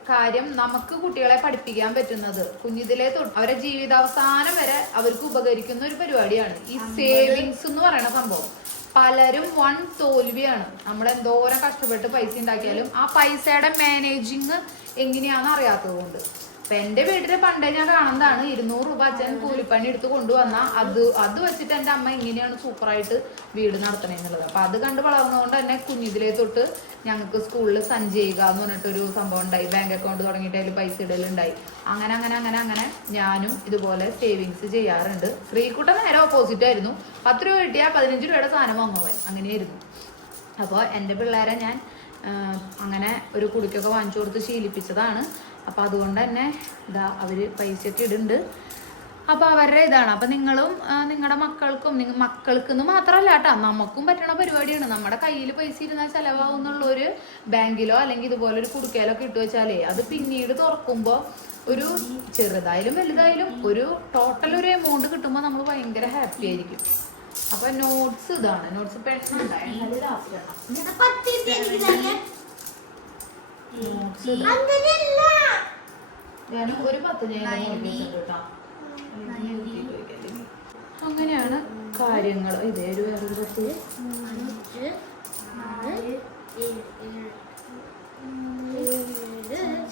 കാര്യം നമുക്ക് കുട്ടികളെ പഠിപ്പിക്കാൻ പറ്റുന്നത്, കുഞ്ഞിതിലെ തൊട്ട് അവരെ ജീവിതാവസാനം വരെ അവർക്ക് ഉപകരിക്കുന്ന ഒരു പരിപാടിയാണ് ഈ സേവിങ്സ് എന്ന് പറയുന്ന സംഭവം. പലരും വൺ തോൽവിയാണ്. നമ്മൾ എന്തോരം കഷ്ടപ്പെട്ട് പൈസ ഉണ്ടാക്കിയാലും ആ പൈസയുടെ മാനേജിങ് എങ്ങനെയാണെന്ന് അറിയാത്തത് കൊണ്ട്. അപ്പൊ എന്റെ വീട്ടില് പണ്ടേ ഞാൻ കാണുന്നതാണ്, 200 രൂപ അച്ഛൻ കൂലിപ്പണി എടുത്ത് കൊണ്ടുവന്ന അത് വെച്ചിട്ട് എന്റെ അമ്മ ഇങ്ങനെയാണ് സൂപ്പറായിട്ട് വീട് നടത്തണേന്നുള്ളത്. അപ്പൊ അത് കണ്ട് വളർന്നുകൊണ്ട് തന്നെ കുഞ്ഞിതിലേ തൊട്ട് ഞങ്ങൾക്ക് സ്കൂളിൽ സഞ്ചയിക എന്ന് പറഞ്ഞിട്ടൊരു സംഭവം ഉണ്ടായി. ബാങ്ക് അക്കൗണ്ട് തുടങ്ങിയിട്ട് അതിൽ പൈസ ഇടലുണ്ടായി. അങ്ങനെ അങ്ങനെ അങ്ങനെ അങ്ങനെ ഞാനും ഇതുപോലെ സേവിങ്സ് ചെയ്യാറുണ്ട്. ശ്രീകുട്ടൻ നേരെ ഓപ്പോസിറ്റ് ആയിരുന്നു. 10 രൂപ കിട്ടിയാൽ 15 രൂപയുടെ സാധനം വാങ്ങുവാൻ, അങ്ങനെയായിരുന്നു. അപ്പോൾ എൻ്റെ പിള്ളേരെ ഞാൻ അങ്ങനെ ഒരു കുടിക്കൊക്കെ വാങ്ങിച്ചു കൊടുത്ത് ശീലിപ്പിച്ചതാണ്. അപ്പോൾ അതുകൊണ്ട് തന്നെ ഇതാ അവർ പൈസയൊക്കെ ഇടുന്നുണ്ട്. അപ്പോൾ അവരുടെ ഇതാണ്. അപ്പം നിങ്ങളും നിങ്ങളുടെ മക്കൾക്കും, മക്കൾക്കെന്ന് മാത്രമല്ല കേട്ടോ, നമുക്കും പറ്റണ പരിപാടിയാണ്. നമ്മുടെ കയ്യിൽ പൈസ ഇരുന്നാൽ ചിലവാകുന്നുള്ളൊരു ബാങ്കിലോ അല്ലെങ്കിൽ ഇതുപോലെ ഒരു കുടുക്കയിലോ ഇട്ട് വെച്ചാലേ അത് പിന്നീട് തുറക്കുമ്പോൾ ഒരു ചെറുതായാലും വലുതായാലും ഒരു ടോട്ടൽ ഒരു എമൗണ്ട് കിട്ടുമ്പോൾ നമ്മൾ ഭയങ്കര ഹാപ്പി ആയിരിക്കും. അപ്പൊ നോട്ട്സ് ഇതാണ്. നോട്ട്സ് പെണ്ണുണ്ടായി ഞാൻ ഒരു 10 ഞാൻ കേട്ടോ. അങ്ങനെ കാര്യങ്ങൾ ഇതേ ഒരു വേറൊരു പത്ത് 5 6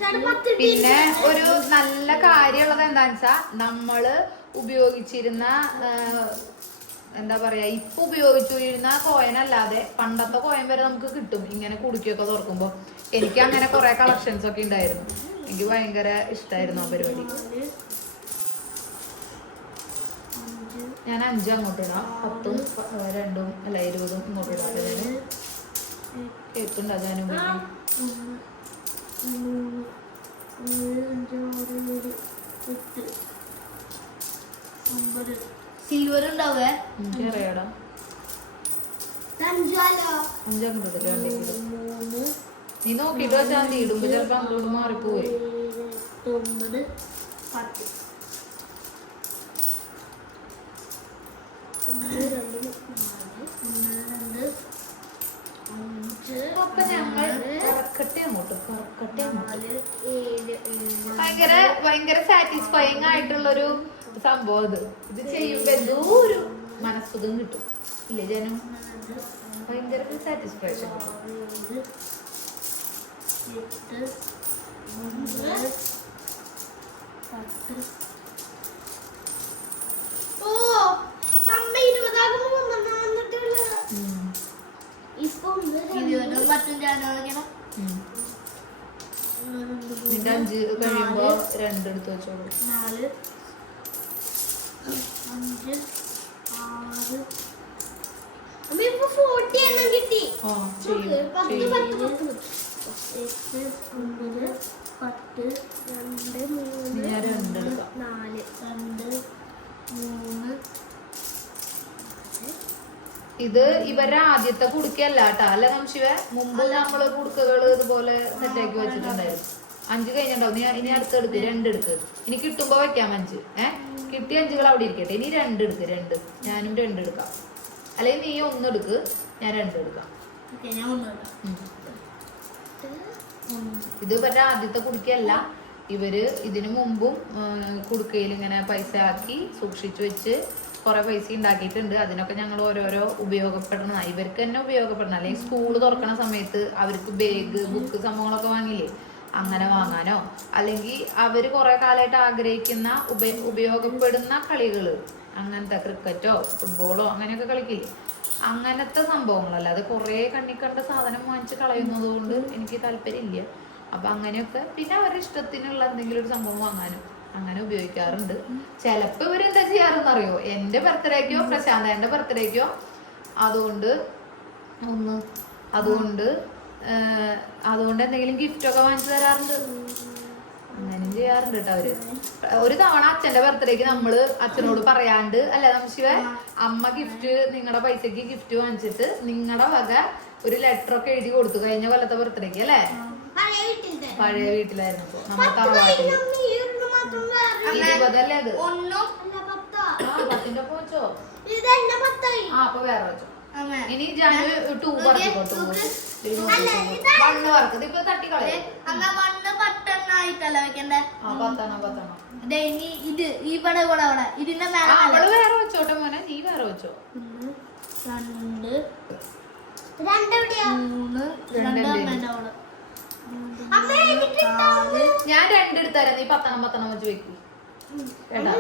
7 പിന്നെ ഒരു നല്ല കാര്യമുള്ളത് എന്താന്ന് വെച്ചാ നമ്മള് ഉപയോഗിച്ചിരുന്ന എന്താ പറയാ ഇപ്പൊ ഉപയോഗിച്ചിരുന്ന കോയിൻ അല്ലാതെ പണ്ടത്തെ കോയിൻ വരെ നമുക്ക് കിട്ടും ഇങ്ങനെ കുടുക്കിയൊക്കെ തുറക്കുമ്പോ. എനിക്ക് അങ്ങനെ കുറെ കളക്ഷൻസ് ഒക്കെ ഉണ്ടായിരുന്നു. എനിക്ക് ഭയങ്കര ഇഷ്ടമായിരുന്നു ആ പരിപാടി. ഞാൻ 5 അങ്ങോട്ട് ഇടാം, 10ഉം 2ഉം അല്ല 20ഉം ഇങ്ങോട്ട് ഇടാം. കേക്ക് ഉണ്ടാക്കാനും സിൽവർ ഉണ്ടാവേ അറിയാടാ. 5 അങ്ങോട്ട് ഇടാണ്ടെങ്കിലും നീ നോക്കിട്ട് വെച്ചാൽ മതി. ഇടുമ്പോ ചിലപ്പോ അങ്ങോട്ട് മാറിപ്പോയി. 9 10 അപ്പൊ ഞങ്ങൾ ഭയങ്കര സാറ്റിസ്ഫൈങ് ആയിട്ടുള്ളൊരു സംഭവം ഇത് ചെയ്യുമ്പോ എന്തോ ഒരു മനസ്സുഖം കിട്ടും ഇല്ലേ ജനം? ഭയങ്കര സാറ്റിസ്ഫാക്ഷൻ. 5 കഴിയുമ്പോ 2 എടുത്ത് വെച്ചോളൂ. 4 5 6 അമ്മ 40 എണ്ണം കിട്ടി. 10 10 10 10 10 2 3 4 2 3. ഇത് ഇവരുടെ ആദ്യത്തെ കുടുക്കല്ല കേട്ടാ. അല്ല ശിവ, മുമ്പ് നമ്മള് കുടുക്കകള് ഇതുപോലെ സെറ്റാക്കി വെച്ചിട്ടുണ്ടായിരുന്നു. 5 കഴിഞ്ഞിട്ടുണ്ടാവും. ഇനി അടുത്തെടുക്ക്, 2 എടുക്ക്. ഇനി കിട്ടുമ്പോ വെക്കാം 5. കിട്ടിയ 5കൾ അവിടെ ഇരിക്കട്ടെ. ഇനി 2 എടുക്ക്. 2 ഞാനും 2 എടുക്കാം. അല്ലെങ്കിൽ നീ 1 എടുക്ക്, ഞാൻ 2 എടുക്കാം. ഇത് ഇവരുടെ ആദ്യത്തെ കുടുക്കല്ല. ഇവര് ഇതിനു മുമ്പും കുടുക്കയിൽ ഇങ്ങനെ പൈസ ആക്കി സൂക്ഷിച്ചു വെച്ച് കുറെ പൈസ ഉണ്ടാക്കിയിട്ടുണ്ട്. അതിനൊക്കെ ഞങ്ങൾ ഓരോരോ ഉപയോഗപ്പെടണം. ഇവർക്ക് തന്നെ ഉപയോഗപ്പെടണം. അല്ലെങ്കിൽ സ്കൂള് തുറക്കണ സമയത്ത് അവർക്ക് ബാഗ്, ബുക്ക് സംഭവങ്ങളൊക്കെ വാങ്ങില്ലേ, അങ്ങനെ വാങ്ങാനോ, അല്ലെങ്കിൽ അവര് കുറെ കാലമായിട്ട് ആഗ്രഹിക്കുന്ന ഉപയോഗപ്പെടുന്ന കളികള്, അങ്ങനത്തെ ക്രിക്കറ്റോ ഫുട്ബോളോ അങ്ങനെയൊക്കെ കളിക്കില്ലേ, അങ്ങനത്തെ സംഭവങ്ങളല്ല. അത് കുറെ കണ്ണിക്കണ്ട സാധനം വാങ്ങിച്ച് കളയുന്നത് കൊണ്ട് എനിക്ക് താല്പര്യമില്ല. അപ്പൊ അങ്ങനെയൊക്കെ പിന്നെ അവരുടെ ഇഷ്ടത്തിനുള്ള എന്തെങ്കിലും ഒരു സംഭവം വാങ്ങാനും അങ്ങനെ ഉപയോഗിക്കാറുണ്ട്. ചിലപ്പോ ഇവരെന്താ ചെയ്യാറെന്ന് അറിയോ? എന്റെ ബർത്ത്ഡേക്കോ പ്രശാന്തന്റെ ബർത്ത്ഡേക്കോ അതുകൊണ്ട് എന്തെങ്കിലും ഗിഫ്റ്റ് ഒക്കെ വാങ്ങിച്ചു തരാറുണ്ട്. അങ്ങനെയും ചെയ്യാറുണ്ട് കേട്ടോ അവര്. ഒരു തവണ അച്ഛന്റെ ബർത്ത്ഡേക്ക് നമ്മള് അച്ഛനോട് പറയാണ്ട് അല്ലെ ശിവ, അമ്മ ഗിഫ്റ്റ് നിങ്ങളുടെ പൈസക്ക് ഗിഫ്റ്റ് വാങ്ങിച്ചിട്ട് നിങ്ങളുടെ വക ഒരു ലെറ്റർ ഒക്കെ എഴുതി കൊടുത്തു കഴിഞ്ഞ കൊല്ലത്തെ ബർത്ത്ഡേക്ക് അല്ലേ? പഴയ വീട്ടിലായിരുന്നപ്പോ നമ്മുടെ തറവാട്ടില്. 20 അല്ലേ അത്? 10ന്റെ വെച്ചോ. അപ്പൊ വേറെ വെച്ചോ. ഇനി ഞാൻ 2 പറത്തിക്കോ. 1 വർക്ക് ഇപ്പൊ തട്ടിക്കളയാ. 10 ഇതിന്റെ അവള് വേറെ വെച്ചോട്ടെ മോനെ, നീ വേറെ വെച്ചോ. 2 ഞാൻ 2 എടുത്തരാം. നീ 10 വെച്ച് വെക്കും കേട്ടാ.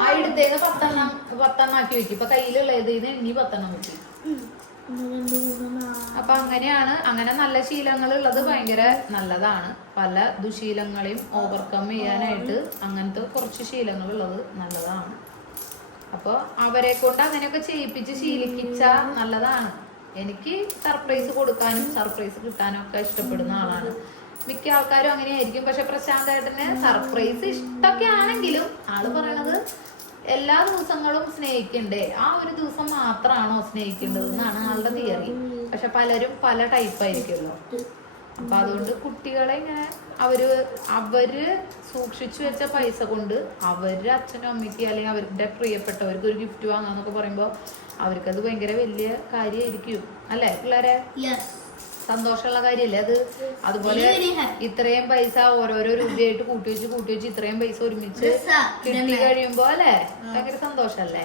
ആ എടുത്തേന്ന് 10 ആക്കി വെക്കും. ഇപ്പൊ കയ്യിലുള്ള ഇതിന് ഇനി 10 വെക്കും. അപ്പൊ അങ്ങനെയാണ്. അങ്ങനെ നല്ല ശീലങ്ങൾ ഉള്ളത് ഭയങ്കര നല്ലതാണ്. പല ദുശീലങ്ങളെയും ഓവർകം ചെയ്യാനായിട്ട് അങ്ങനത്തെ കുറച്ച് ശീലങ്ങൾ ഉള്ളത് നല്ലതാണ്. അപ്പൊ അവരെ കൊണ്ട് അങ്ങനെയൊക്കെ ചെയ്യിപ്പിച്ച് ശീലിപ്പിച്ച നല്ലതാണ്. എനിക്ക് സർപ്രൈസ് കൊടുക്കാനും സർപ്രൈസ് കിട്ടാനും ഒക്കെ ഇഷ്ടപ്പെടുന്ന ആളാണ്. മിക്ക ആൾക്കാരും അങ്ങനെയായിരിക്കും. പക്ഷെ പ്രശാന്ത് ഏട്ടന് സർപ്രൈസ് ഇഷ്ടമൊക്കെ ആണെങ്കിലും ആള് പറയണത് എല്ലാ ദിവസങ്ങളും സ്നേഹിക്കണ്ടേ, ആ ഒരു ദിവസം മാത്രമാണോ സ്നേഹിക്കേണ്ടത് എന്നാണ് ആളുടെ തിയറി. പക്ഷെ പലരും പല ടൈപ്പായിരിക്കുമല്ലോ. അപ്പൊ അതുകൊണ്ട് കുട്ടികളെ ഇങ്ങനെ അവര് സൂക്ഷിച്ചു വെച്ച പൈസ കൊണ്ട് അവരുടെ അച്ഛനും അമ്മയ്ക്ക് അല്ലെങ്കിൽ അവരുടെ പ്രിയപ്പെട്ടവർക്ക് ഒരു ഗിഫ്റ്റ് വാങ്ങാന്നൊക്കെ പറയുമ്പോ അവർക്കത് ഭയങ്കര വലിയ കാര്യമായിരിക്കും അല്ലേ പിള്ളേരെ? സന്തോഷമുള്ള കാര്യല്ലേ അത്. അതുപോലെ ഇത്രയും പൈസ ഓരോരോ രൂപയായിട്ട് കൂട്ടി വെച്ച് ഇത്രയും പൈസ ഒരുമിച്ച് കിട്ടി കഴിയുമ്പോ അല്ലേ ഭയങ്കര സന്തോഷല്ലേ.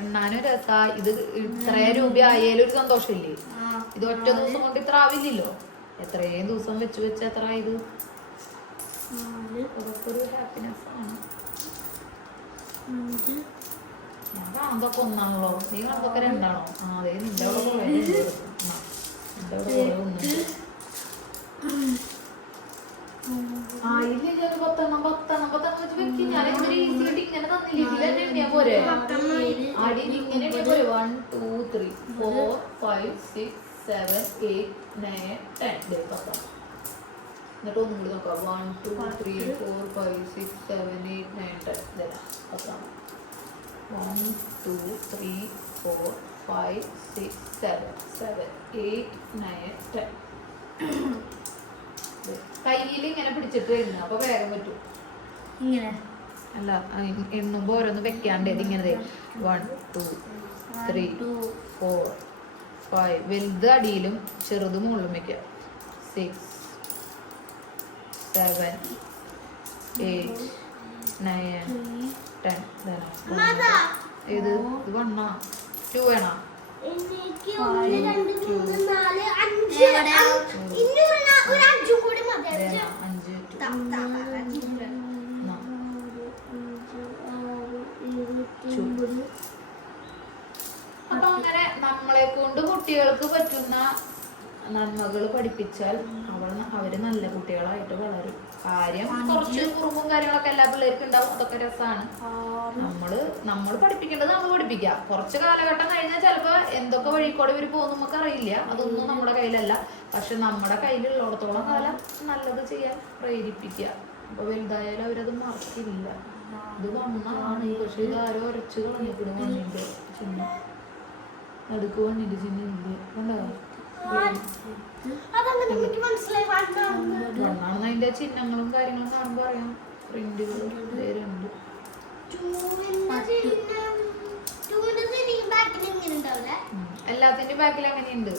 എണ്ണാനും രസാ. ഇത് ഇത്രയും രൂപ ആയാലും ഒരു സന്തോഷമില്ലേ. ഇത് ഒറ്റ ദിവസം കൊണ്ട് ഇത്ര ആവില്ലല്ലോ. എത്രയും ദിവസം വെച്ച് എത്ര ഇത് അതൊക്കെ ഒരു ഹാപ്പിനെസ് ആണ്. ഞാൻ കാണുന്നതൊക്കെ ഒന്നാണല്ലോ, നീ കാണുന്നതൊക്കെ രണ്ടാണോ? അതെ, നിന്റെ അവിടെ കുറെ നിന്റെ അവിടെ കുറെ ഒന്നുണ്ട്. ഇല്ല 10 വെച്ച് വെക്കി. ഞാൻ എന്തൊരു ഈസി ആയിട്ട് ഇങ്ങനെ തന്നില്ല. ഇതിലെന്നെ എണ്ണിയാ പോരെ. അടി ഇങ്ങനെ എണ്ണിയാ പോരെ. 1 2 3 4 5 6 7 8 9 10. 10. എന്നിട്ട് ഒന്നും കൂടി നോക്കാം. 1 2 3 4 5 6 7 8 9 10. ഇതല്ല 10. 1 2 3 4 5 6 7 8 9 10. കയ്യിൽ ഇങ്ങനെ പിടിച്ചിട്ട് എണ്ണ അപ്പൊ വേഗം പറ്റും. ഇങ്ങനെ അല്ല, എണ്ണുമ്പോ ഓരോന്ന് വെക്കാണ്ട് ഇങ്ങനെ 1 2 3 4 5. വലുത് അടിയിലും ചെറുത് മുകളിലും വെക്കാം. 6 7 8 9 10. ഇത് 1 2 വേണോ? എനിക്ക് 1 2 3 4 5 ഇനി ഒരു 5 കൂടി മതി. 5 അപ്പൊ അങ്ങനെ നമ്മളെ കൊണ്ട് കുട്ടികൾക്ക് പറ്റുന്ന നന്മകൾ പഠിപ്പിച്ചാൽ അവര് നല്ല കുട്ടികളായിട്ട് വളരും. കാര്യം കുറച്ച് കുറുമ്പും കാര്യങ്ങളൊക്കെ എല്ലാ പിള്ളേർക്കും ഉണ്ടാവും. അതൊക്കെ രസമാണ്. നമ്മള് പഠിപ്പിക്കേണ്ടത് നമ്മൾ പഠിപ്പിക്കാം. കുറച്ച് കാലഘട്ടം കഴിഞ്ഞാൽ ചിലപ്പോ എന്തൊക്കെ വഴിക്കോടെ ഇവര് പോകുന്നു നമുക്ക് അറിയില്ല. അതൊന്നും നമ്മുടെ കയ്യിലല്ല. പക്ഷെ നമ്മുടെ കയ്യിലുള്ളിടത്തോളം കാലം നല്ലത് ചെയ്യാൻ പ്രേരിപ്പിക്കുക. അപ്പൊ വലുതായാലും അവരത് മറക്കില്ല. ഇത് വണ്ണാണ്, പക്ഷെ ഇത് ആരോ ഒരച്ച് കളഞ്ഞിട്ട് വണ്ണിന്റെ ചിഹ്നം നടുക്ക് വണ്ണിന്റെ ചിഹ്നം ഇല്ല. ഉണ്ടാവും വണ്ണാണെന്ന് അതിന്റെ ചിഹ്നങ്ങളും കാര്യങ്ങളും കാണുമ്പോ അറിയാം. പ്രിന്റുകളും ഉണ്ട്. എല്ലാത്തിന്റെ ബാക്കിൽ അങ്ങനെയുണ്ട്.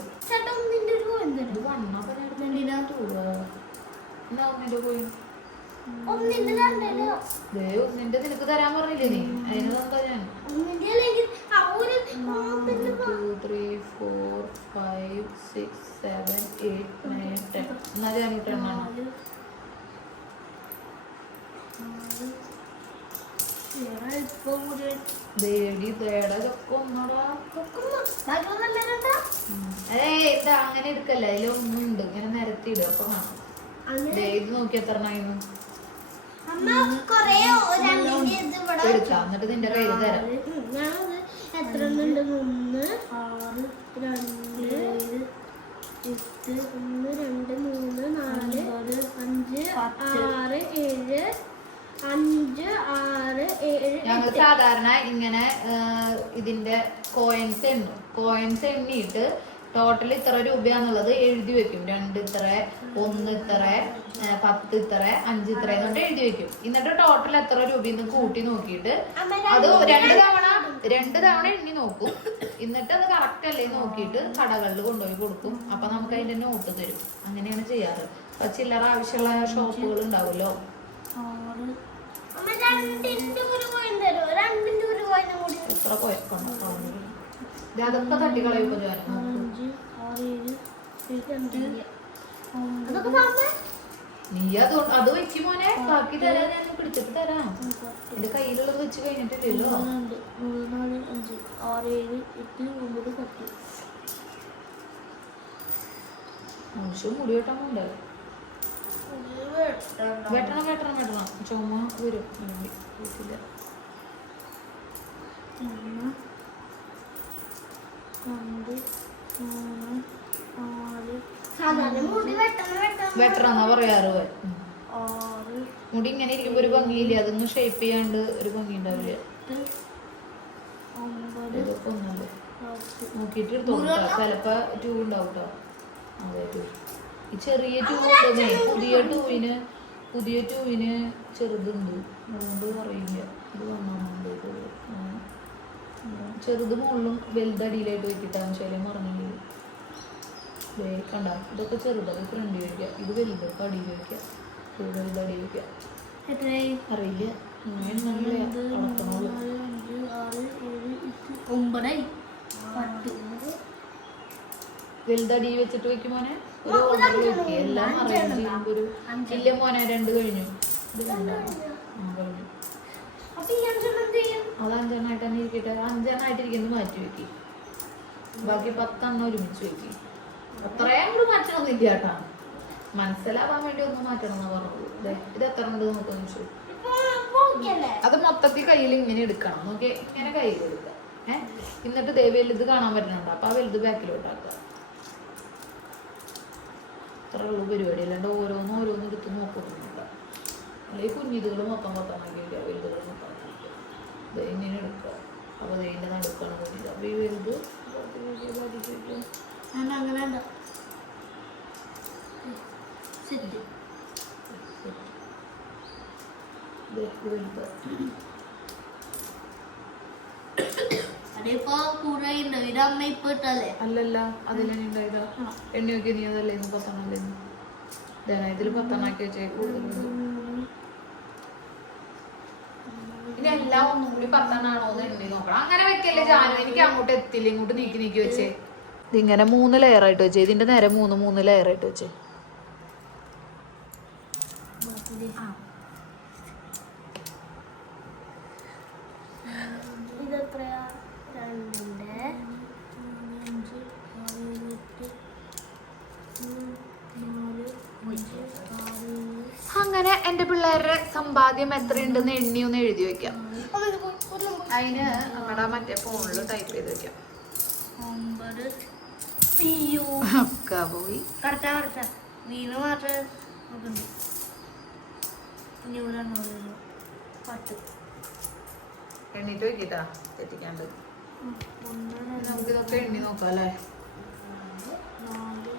ഒന്നിന്റെ നിനക്ക് തരാൻ പറഞ്ഞില്ലേ നീ? അതിന് തന്നാ ഞാൻ 2 3 4 5 6 7 8 9 10. എന്നാ ഞാൻ ഇട്ടെണ്ണാണ്. അങ്ങനെ എടുക്കല്ല, അതിലൊന്നുണ്ട് ഇങ്ങനെ നിരത്തിയിടും. അപ്പൊ കാണാം. ഇത് നോക്കി എത്ര എണ്ണായിരുന്നു എടുക്കാം. എന്നിട്ട് നിന്റെ കയ്യിൽ തരാം. എത്ര 3 6 2 8 1 2 3 4 5 6 7 5 6 7. ഞങ്ങൾ സാധാരണ ഇങ്ങനെ ഇതിന്റെ കോയിൻസ് എണ്ണിയിട്ട് ടോട്ടൽ ഇത്ര രൂപയാന്നുള്ളത് എഴുതി വെക്കും. 2 ഇത്ര, 1 ഇത്ര, 10 ഇത്ര, 5 ഇത്ര എന്നിട്ട് എഴുതി വെക്കും. എന്നിട്ട് ടോട്ടൽ എത്ര രൂപയെന്ന് കൂട്ടി നോക്കിയിട്ട് അത് 2 തവണ എണ്ണി നോക്കും. എന്നിട്ട് അത് കറക്റ്റ് അല്ലേ നോക്കിയിട്ട് കടകളിൽ കൊണ്ടുപോയി കൊടുക്കും. അപ്പൊ നമുക്ക് അതിന്റെ നോട്ട് തരും. അങ്ങനെയാണ് ചെയ്യാറ്. അപ്പൊ ചില്ലറ ആവശ്യമുള്ള ഷോപ്പുകൾ ഉണ്ടാവുമല്ലോ. എത്ര കുഴപ്പമുണ്ടോ? അതൊക്കെ തട്ടിക്കളയുമ്പോ നീ അത് വെക്കും മോനെ. ബാക്കി തരാൻ ഞാൻ പിടിച്ചിട്ട് തരാം. എന്റെ കയ്യിലുള്ളത് വെച്ച് കഴിഞ്ഞിട്ടില്ലല്ലോ. 3 4 5 6 7 8 9 10. മനുഷ്യ മുടി വെട്ടാൻ പോണ്ടേ? വെട്ടണം. ചുമ വരും. വീട്ടില്ല. വെട്ടണമെന്നാ പറയാറ്. മുടി ഇങ്ങനെ ഇരിക്കുമ്പോ ഒരു ഭംഗിയില്ല. അതൊന്നും ഷേപ്പ് ചെയ്യാണ്ട് ഒരു ഭംഗി ഉണ്ടാവില്ല. ഇതൊക്കെ ഒന്നുണ്ട് നോക്കിട്ട് എടുത്തോളൂ. ചിലപ്പോ 2 ഉണ്ടാവും കേട്ടോ. അതെ, 2. ഈ ചെറിയ 2 ഉണ്ടെന്നേ. പുതിയ 2 ചെറുതുണ്ട്. അതുകൊണ്ട് അറിയില്ല. ഇത് വന്നുണ്ട്. ചെറുത് മുകളിലും വലുതടിയിലായിട്ട് വെക്കിട്ടാന്ന് വെച്ചാൽ മറന്നില്ല. കണ്ട ഇതൊക്കെ ചെറുതൊക്കെ ഫ്രണ്ട് വയ്ക്കുക, ഇത് വലുതൊക്കെ അടിയിൽ വയ്ക്കുക, ഇത് വലുത് അടിയിൽ വയ്ക്കുക. അറിയില്ല വലുതടി വെച്ചിട്ട് വെക്കും മോനെ. ഒരു ഓർഡർ വെക്കുക, എല്ലാം അറേഞ്ച് ചെയ്യുമ്പോൾ ഒരു ഇല്ല മോനെ 2 കഴിഞ്ഞു. ഇത് രണ്ടാണ്. കഴിഞ്ഞു. അത് 5 തന്നെ ഇരിക്കട്ടെ. 5 ഇരിക്കുന്നത് മാറ്റി വെക്കി, ബാക്കി 10 ഒരുമിച്ച് വെക്കി. അത്രയും കൂടെ മാറ്റണമെന്നില്ല കേട്ടാ, മനസ്സിലാവാൻ വേണ്ടി ഒന്ന് മാറ്റണം എന്നാ പറഞ്ഞത്. ഇത് എത്ര ഉണ്ട് നമുക്ക് ചോദിച്ചു. അത് മൊത്തത്തിൽ കയ്യിൽ ഇങ്ങനെ എടുക്കണം. നോക്കി ഇങ്ങനെ കയ്യിൽ എടുക്കുക. എന്നിട്ട് ദേ വലുത് കാണാൻ പറ്റുന്നുണ്ട്, അപ്പൊ ആ വലുത് ബാക്കിലോട്ടാക്കുക. അത്ര ഉള്ളു പരിപാടി, അല്ലാണ്ട് ഓരോന്നും എടുത്ത് നോക്കുന്നുണ്ട്. അല്ലെങ്കിൽ കുഞ്ഞിതുകൾ മൊത്തം ആക്കി വയ്ക്കുക, വലുതുകൾ മൊത്തം ഇത് ഇങ്ങനെ എടുക്കുക. അപ്പൊ ഇതിന്റെ നടുക്കാണ് കുഞ്ഞിത്. അപ്പൊ ഈ വലുത് അങ്ങനെ അതിപ്പോ കൂടെ അമ്മ ഇപ്പൊ ഇട്ടല്ലേ? അല്ലല്ല, അതിലെന്നെ ഉണ്ടായതാ. എണ്ണി നോക്കി നീ അതല്ലേ 10 അല്ലേന്ന്. ഇതിൽ 10 ആക്കി വെച്ചേ കൂടുതലുണ്ട്. ഇനി എല്ലാം ഒന്നും കൂടി 10 ആണോന്ന് എണ്ണി നോക്കണം. അങ്ങനെ വെക്കല്ലേ ജാനു, എനിക്ക് അങ്ങോട്ട് എത്തില്ല, ഇങ്ങോട്ട് നീക്കി വെച്ചേ. ഇതിങ്ങനെ 3 ലെയർ ആയിട്ട് വെച്ചേ, ഇതിന്റെ നേരെ 3 ലെയർ ആയിട്ട് വെച്ചേ. ഇതെത്രയാ? 2 അങ്ങനെ എന്റെ പിള്ളേരുടെ സമ്പാദ്യം എത്രയുണ്ടെന്ന് എണ്ണി ഒന്ന് എഴുതി വെക്കാം. അതിന് നമ്മുടെ മറ്റേ ഫോണിൽ ടൈപ്പ് ചെയ്ത് വെക്കാം. 9 ഒക്കെ പോയി. കറക്റ്റാ വീണ് മാത്രം എണ്ണീട്ട് വെക്കിട്ടാ തെറ്റിക്കാണ്ട്. നമുക്കിതൊക്കെ എണ്ണി നോക്കാം അല്ലേ. 4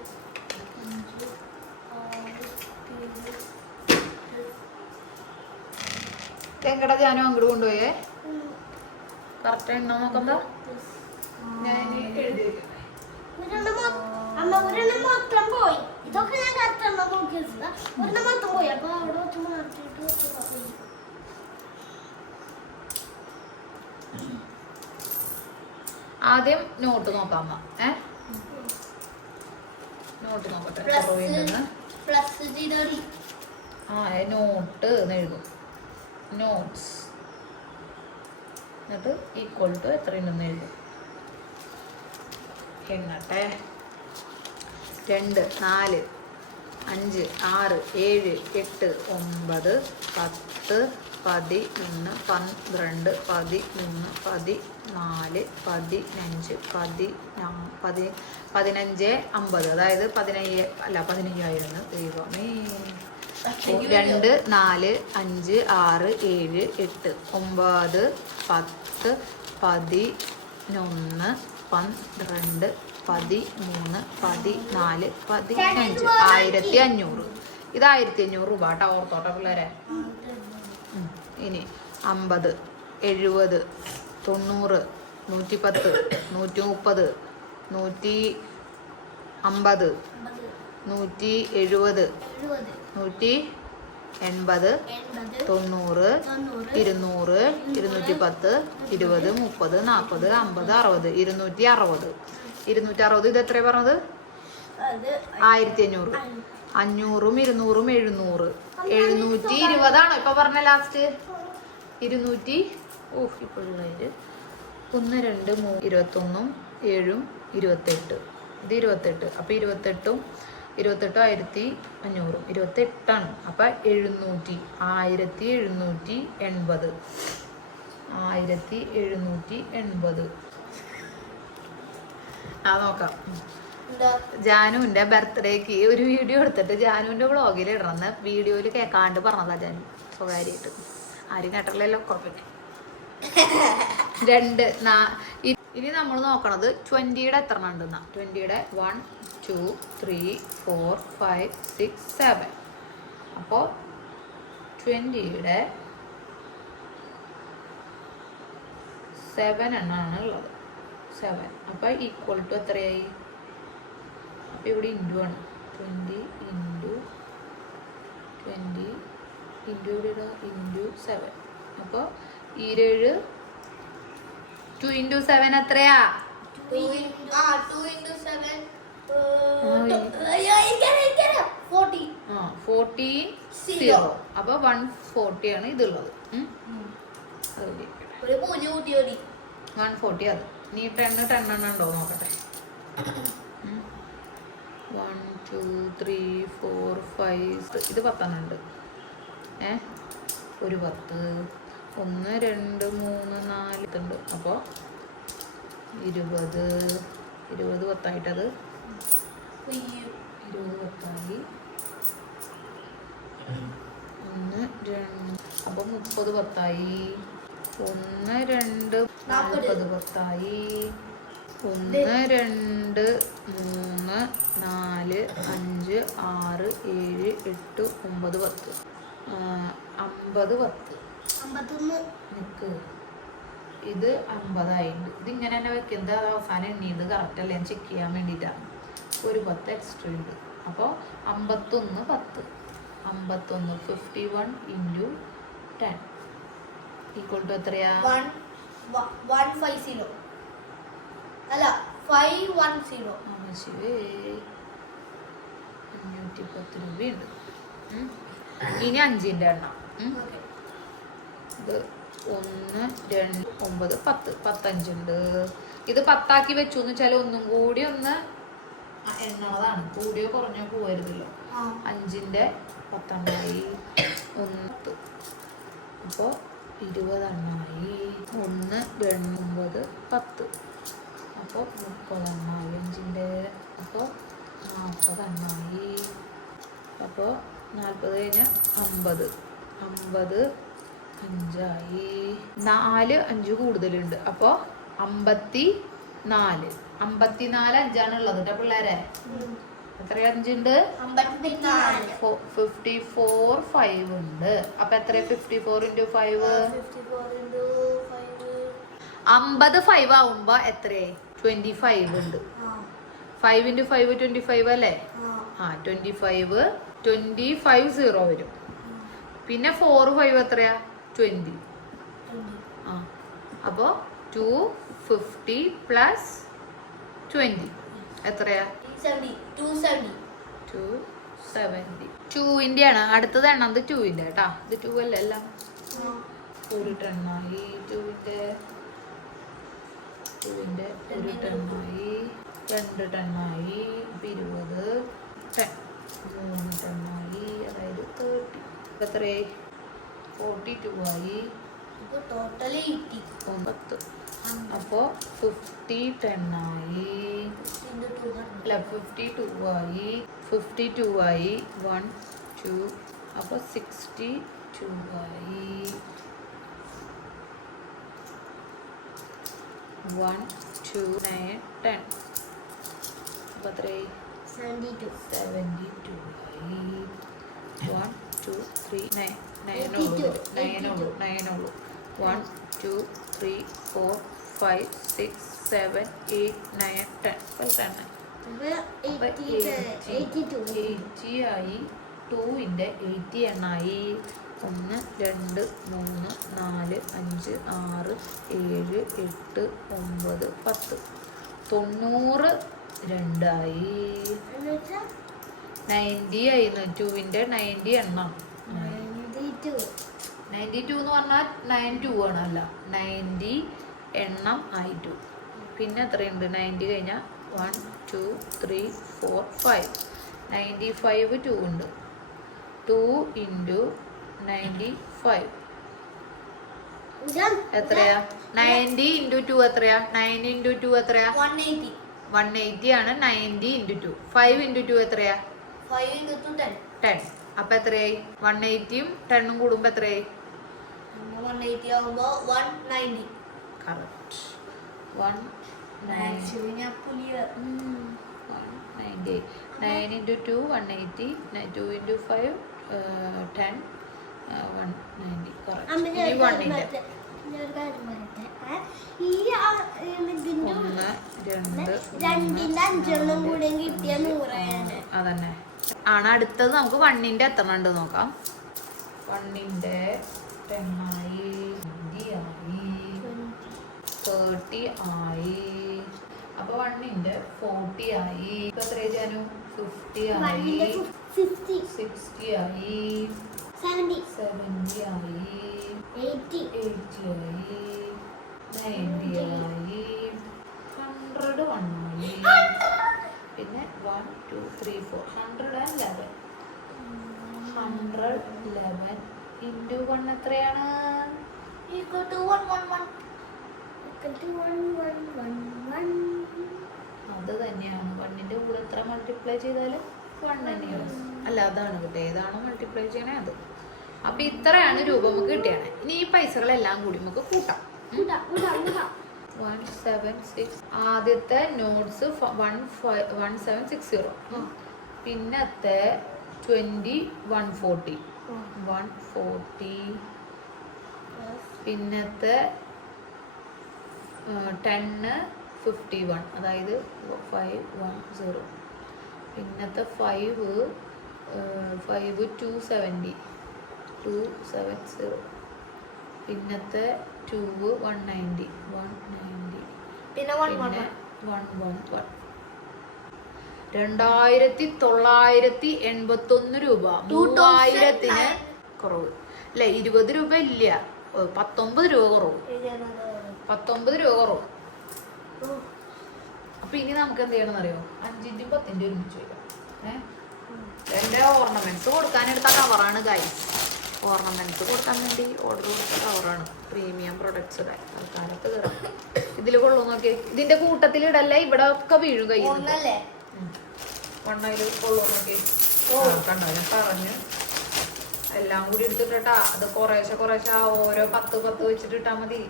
എങ്ങടാ ജാനു അങ്ങോട്ട് കൊണ്ടുപോയേ? കറക്റ്റ് എണ്ണ നോക്കണ്ട. ഞാൻ എഴുതി വെക്കാം. ഒരെണ്ണം മൊത്തം പോയി. ഇതൊക്കെ ഞാൻ കറക്റ്റ് നോക്കി വെച്ചതാ. ഒരെണ്ണം മൊത്തം പോയി. അപ്പൊ അവിടെ വെച്ച് മാറ്റിട്ട് ആദ്യം നോട്ട് നോക്കാം. നോട്ട് നോക്കട്ടെ. നോട്ട് എന്ന് എഴുതും. നോട്ട്സ് എന്നിട്ട് ഈക്വൽ ടു എത്രയുണ്ടെന്ന് എഴുതും. എണ്ണട്ടെ. 2 4 5 6 7 8 9 10 11 12 13 14 15 15 50. അതായത് 15,000 ദൈവമേ. 2 4 5 6 7 8 9 10 11 12 13 14 15 1500. ഇത് 1500 രൂപ കേട്ടോ, ഓർത്തോട്ടെ പിള്ളേരെ. ഇനി 50 70 90 110 130 150 170 180 180 90 200 210 210 20 30 40 50 60 260. ഇത് എത്രയാ പറഞ്ഞത്? 1500. 500 200 700 720 ഇപ്പൊ പറഞ്ഞ ലാസ്റ്റ്. 200 ഇപ്പോഴും 1 2 3 21 7 28. ഇത് 28. അപ്പൊ 28 1500 28 അപ്പൊ 700 1780 1780. നോക്കാം. ജാനുവിന്റെ ബർത്ത്ഡേക്ക് ഒരു വീഡിയോ എടുത്തിട്ട് ജാനുവിന്റെ വ്ളോഗിൽ ഇടണമെന്ന് വീഡിയോയിൽ കേൾക്കാണ്ട് പറഞ്ഞതാ ജാനു സ്വകാര്യമായിട്ട്. ആരും കേട്ടല്ലോ, കുഴപ്പമില്ല. 2 ഇനി നമ്മൾ നോക്കണത് 20യുടെ എത്ര ഉണ്ടെന്നാ. 20യുടെ 1 2 3 4 5 6 7. അപ്പോൾ 20യുടെ 7 എണ്ണമാണ് ഉള്ളത്. 7. അപ്പോൾ ഈക്വൽ ടു എത്രയായി? അപ്പോൾ ഇവിടെ ഇൻറ്റു ആണ് 20 ഇൻറ്റു 20 ഇൻറ്റു ഇവിടെ ഇൻറ്റു 7. അപ്പോൾ 27 2 ഇൻറ്റു 7 എത്രയാ? 2 into 7 14. 0. അപ്പോൾ 140 ആണ് ഇതുള്ളത്. ഒരു 0 കൂട്ടി മതി. 140 അത്. നീ 10 എണ്ണം ഉണ്ടോ നോക്കട്ടെ. 1 2 3 4 5 ഇത് 10 എണ്ണം ഉണ്ട്. ഒരു 10 1 2 3 4 ഉണ്ട്. അപ്പോൾ 20 10ആയിട്ടത് 20 10ആയി. 1 2 അപ്പോൾ 30 10ആയി. 1 2 40 10ആയി. 1 2 3 4 5 6 7 8 9 10 50 10. 51. നിക്ക് ഇത് 50 ആയിട്ടുണ്ട്. ഇതിങ്ങനെ തന്നെ വെക്കുന്നത് അത് അവസാനം എണ്ണിയത് കറക്റ്റ് അല്ലേ ചെക്ക് ചെയ്യാൻ വേണ്ടിയിട്ടാണ്. ഒരു 10 എക്സ്ട്രാ ഉണ്ട്. അപ്പോൾ 51 10 51 51 ഇൻറ്റു 10 ഈക്വൽ ടു എത്രയാ? 150 അല്ല 510. 510 രൂപയുണ്ട്. ഇനി 5ൻ്റെ എണ്ണം. ഇത് 1 2 9 10 15 ഉണ്ട്. ഇത് 10 ആക്കി വെച്ചു എന്ന് വെച്ചാൽ ഒന്നും കൂടി ഒന്ന് എണ്ണതാണ്. കൂടിയോ കുറഞ്ഞോ പോകരുതല്ലോ. 5ൻ്റെ 10 എണ്ണമായി. 1 അപ്പോൾ 20 എണ്ണമായി. 1 2 9 10 അപ്പോൾ 30 എണ്ണമായി. 5ൻ്റെ അപ്പോൾ 40 എണ്ണമായി. അപ്പോൾ 40 കഴിഞ്ഞാൽ 50 50 5ആയി. 4 5 കൂടുതലുണ്ട്. അപ്പോൾ 54 5 ഉള്ളത് കേട്ടോ പിള്ളേരെ. എത്ര 5 ഉണ്ട്? 54 5 ഉണ്ട്. അപ്പൊ എത്ര 54 ഇൻറ്റു 5? 50 5 ആവുമ്പോ എത്രയായി? 25 ഉണ്ട്. 5 ഇൻറ്റു 5 25 അല്ലേ? 25 0 വരും. പിന്നെ 4 5 എത്രയാ? 20. അപ്പോൾ 250 പ്ലസ് 20 എത്രയാ? 270. 2ൻ്റെ ആണ് അടുത്തത് എണ്ണം. ഇത് 2ൻ്റെ കേട്ടാ. ഇത് 2 അല്ലേ എല്ലാം. ഒരു ടണ്ണായി. 2ൻ്റെ ഒരു ടണ്ണായി. 2 ടണ്ണായി. 20 10 3 ടണ്ണായി. അതായത് 30. എത്രയായി? 42 ആയി. 10. അപ്പോൾ 50 10ആയി. അല്ല 52 ആയി. 52 ആയി. 1 2 അപ്പോൾ 62 ആയി. 1 2 9 10 അപ്പോൾ എത്രയായി? 72 ആയി. 1 2 3 9 9 ഉള്ളൂ. 1 2 3 4 5 6 7 8 9 10 10 80 ആയി. 2ൻ്റെ 80 എണ്ണായി. 1 2 3 4 5 6 7 8 9 10 90 2ആയി. 90 ആയിരുന്നു. 2ൻ്റെ 90 എണ്ണം. 92 എന്ന് പറഞ്ഞാൽ 92 ആണ്. അല്ല 90 എണ്ണം ആയി 2. പിന്നെ എത്രയുണ്ട്? 90 കഴിഞ്ഞാൽ 1 2 3 4 5 95 2 ഉണ്ട്. 2 ഇൻറ്റു 95 എത്രയാ? 90 ഇൻറ്റു 2 എത്രയാ? 9 ഇൻറ്റു 2 എത്രയാ? 180 ആണ്. 90 ഇൻറ്റു 2. 5 ഇൻറ്റു 2 എത്രയാ? 10. അപ്പൊ എത്രയായി? 180യും 10ഉം കൂടുമ്പോ എത്രയായി? 180 ആവുമ്പോ 190. കറക്റ്റ്. 190. 9 ഇൻറ്റു 2 180. 2 ഇൻറ്റു 5 10 190. കറക്റ്റ്. ഇനി 1ൻ്റെ 1 2 രണ്ടിന്റെ 5 കൂടെ കിട്ടിയ 100. അതന്നെ ആണ്. അടുത്തത് നമുക്ക് 1ന്റെ എത്ര ഉണ്ട് നോക്കാം. 1ന്റെ 10 ആയി, 20 ആയി, 30 ആയി. അപ്പൊ 1ന്റെ 40 ആയി. ഇപ്പൊ എത്ര ചെയ്യാനും 50 ആയി, 60 ആയി, 70 ആയി, 80 ആയി, 90 ആയി, 100 ആയി. പിന്നെ 1 2 3 4 111. 111 into 1 എത്രയാണ്? അത് തന്നെയാണ്. 1ന്റെ കൂടെ എത്ര മൾട്ടിപ്ലൈ ചെയ്താലും 1 തന്നെയാണ്. അല്ല, അതാണ് കിട്ടുക. ഏതാണോ മൾട്ടിപ്ലൈ ചെയ്യണേ അത്. അപ്പൊ ഇത്രയാണ് രൂപ നമുക്ക് കിട്ടിയാണ്. ഇനി ഈ പൈസകളെല്ലാം കൂടി നമുക്ക് കൂട്ടാം. 176. ആദ്യത്തെ നോട്ട്സ് 1760. പിന്നത്തെ 20 140. 140. പിന്നത്തെ 10 51, അതായത് 510. പിന്നത്തെ 5 270. 270. പിന്നത്തെ 2 190. 190. പിന്നെ 111. 2981 രൂപ. 3000-ന് കുറവ് അല്ലെ? 20 രൂപ ഇല്ല, 19 രൂപ കുറവ്. 19 രൂപ കുറവ്. അപ്പൊ ഇനി നമുക്ക് എന്ത് ചെയ്യണം അറിയോ? 5ന്റെയും 10ന്റെയും ഒരുമിച്ച് വയ്ക്കാം. എന്റെ ഓർണമെന്റ്സ് കൊടുക്കാനെടുത്ത കവറാണ് ഗൈസ്. ഓർണമെന്റ്സ് കൊടുക്കാൻ വേണ്ടി ഓർഡർ കൊടുത്ത കവറാണ്. പ്രീമിയം പ്രൊഡക്ട്സ് തൽക്കാലത്ത് കയറാം. ഇതിൽ കൊള്ളു നോക്കി. ഇതിന്റെ കൂട്ടത്തിൽ ഇടല്ല, ഇവിടെ ഒക്കെ വീഴും കൈ. മണ്ണയില് കൊള്ളു നോക്കി. കണ്ടോ ഞാൻ പറഞ്ഞു. എല്ലാം കൂടി എടുത്തിട്ടാ. അത് കുറേശ്ശെ ഓരോ 10 വെച്ചിട്ട് ഇട്ടാ മതി.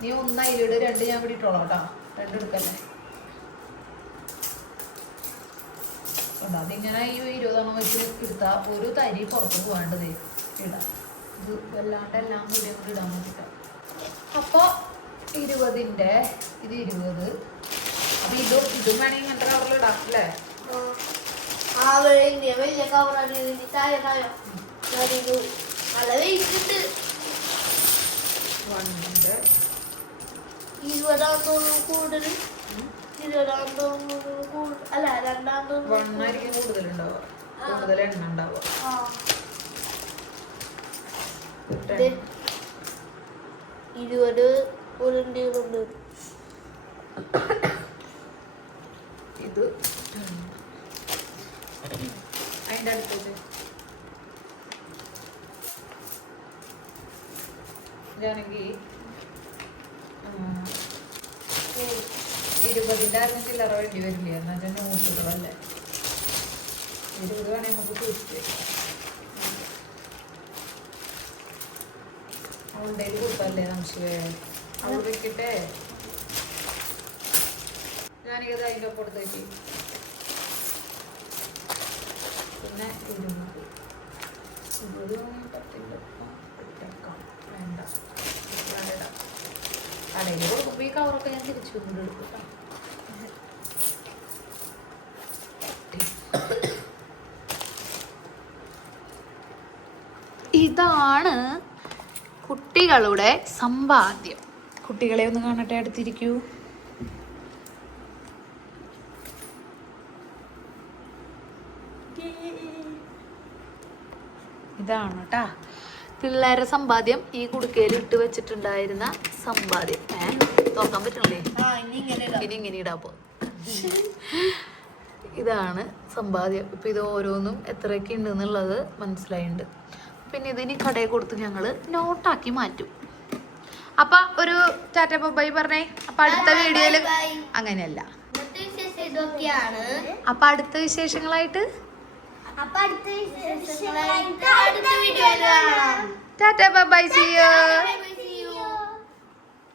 നീ 1 അതിലിട്, 2 ഞാൻ ഇവിടെ ഇട്ടോളാം കേട്ടോ. 2 എടുക്കല്ലേ. അതിങ്ങനെ ഈ 20 വെച്ച് എടുത്താ ഒരു തരി പുറത്ത് പോകാണ്ടത് ഇടാം. ഇത് വല്ലാണ്ട് എല്ലാം കൂടി അങ്ങോട്ട് ഇടാൻ വേണ്ടിട്ടാ. അപ്പൊ 20ന്റെ ഇത് 20. അപ്പൊ ഇതും വേണമെങ്കിൽ ഇങ്ങനത്തെ കവറിൽ ഇടാം അല്ലേ? വലിയ കവറാണ്. നല്ല വെയിറ്റ് ഉണ്ട്. 1ന്റെ 20 കൂടുതൽ. 20 അല്ല 2 1 ആയിരിക്കും കൂടുതലുണ്ടാവുക, കൂടുതൽ എണ്ണ ഉണ്ടാവുക. 20 ഉണ്ട്. ഇത് അതിൻ്റെ അടുത്തത് ഇതാണെങ്കിൽ 20ന്റെ ആരും ചില്ലറ വേണ്ടി വരില്ല. എന്ന് വെച്ചാൽ നോട്ടുകളല്ലേ. 20 വേണമെങ്കിൽ നമുക്ക് സൂക്ഷിച്ച് വെക്കാം. അവളുടെ കൊടുക്കല്ലേ നമുക്ക്. അവൾ വെക്കട്ടെ. ഞാനിത് അതിൻ്റെ ഒപ്പം എടുത്ത് വെച്ച്. പിന്നെ 20 10ന്റെ ഒപ്പം ഇട്ടേക്കാം. വേണ്ട, കടയിൽ കൊടുക്കുമ്പോൾ ഈ കവറൊക്കെ ഞാൻ തിരിച്ചു കൊണ്ട് എടുക്കും. ഇതാണ് കുട്ടികളുടെ സമ്പാദ്യം. കുട്ടികളെ ഒന്ന് കാണട്ടെ, അടുത്തിരിക്കൂ. ഇതാണ് കേട്ടാ പിള്ളേരുടെ സമ്പാദ്യം. ഈ കുടുക്കയിൽ ഇട്ട് വെച്ചിട്ടുണ്ടായിരുന്ന സമ്പാദ്യം. നോക്കാൻ പറ്റണല്ലേ? ഇനി ഇങ്ങനെ ഇടാ പോ. ഇതാണ് സമ്പാദ്യം. ഇപ്പൊ ഇത് ഓരോന്നും എത്രയൊക്കെ ഉണ്ട് എന്നുള്ളത് മനസ്സിലായിട്ടുണ്ട്. പിന്നെ ഇതിന് കടയിൽ കൊടുത്ത് ഞങ്ങള് നോട്ടാക്കി മാറ്റും. അപ്പൊ ഒരു ടാറ്റ ബൈ പറഞ്ഞേ. അപ്പൊ അടുത്ത വീഡിയോയില് അങ്ങനെയല്ല. അപ്പൊ അടുത്ത വിശേഷങ്ങളായിട്ട് ടാറ്റ ബൈ, സീ യു.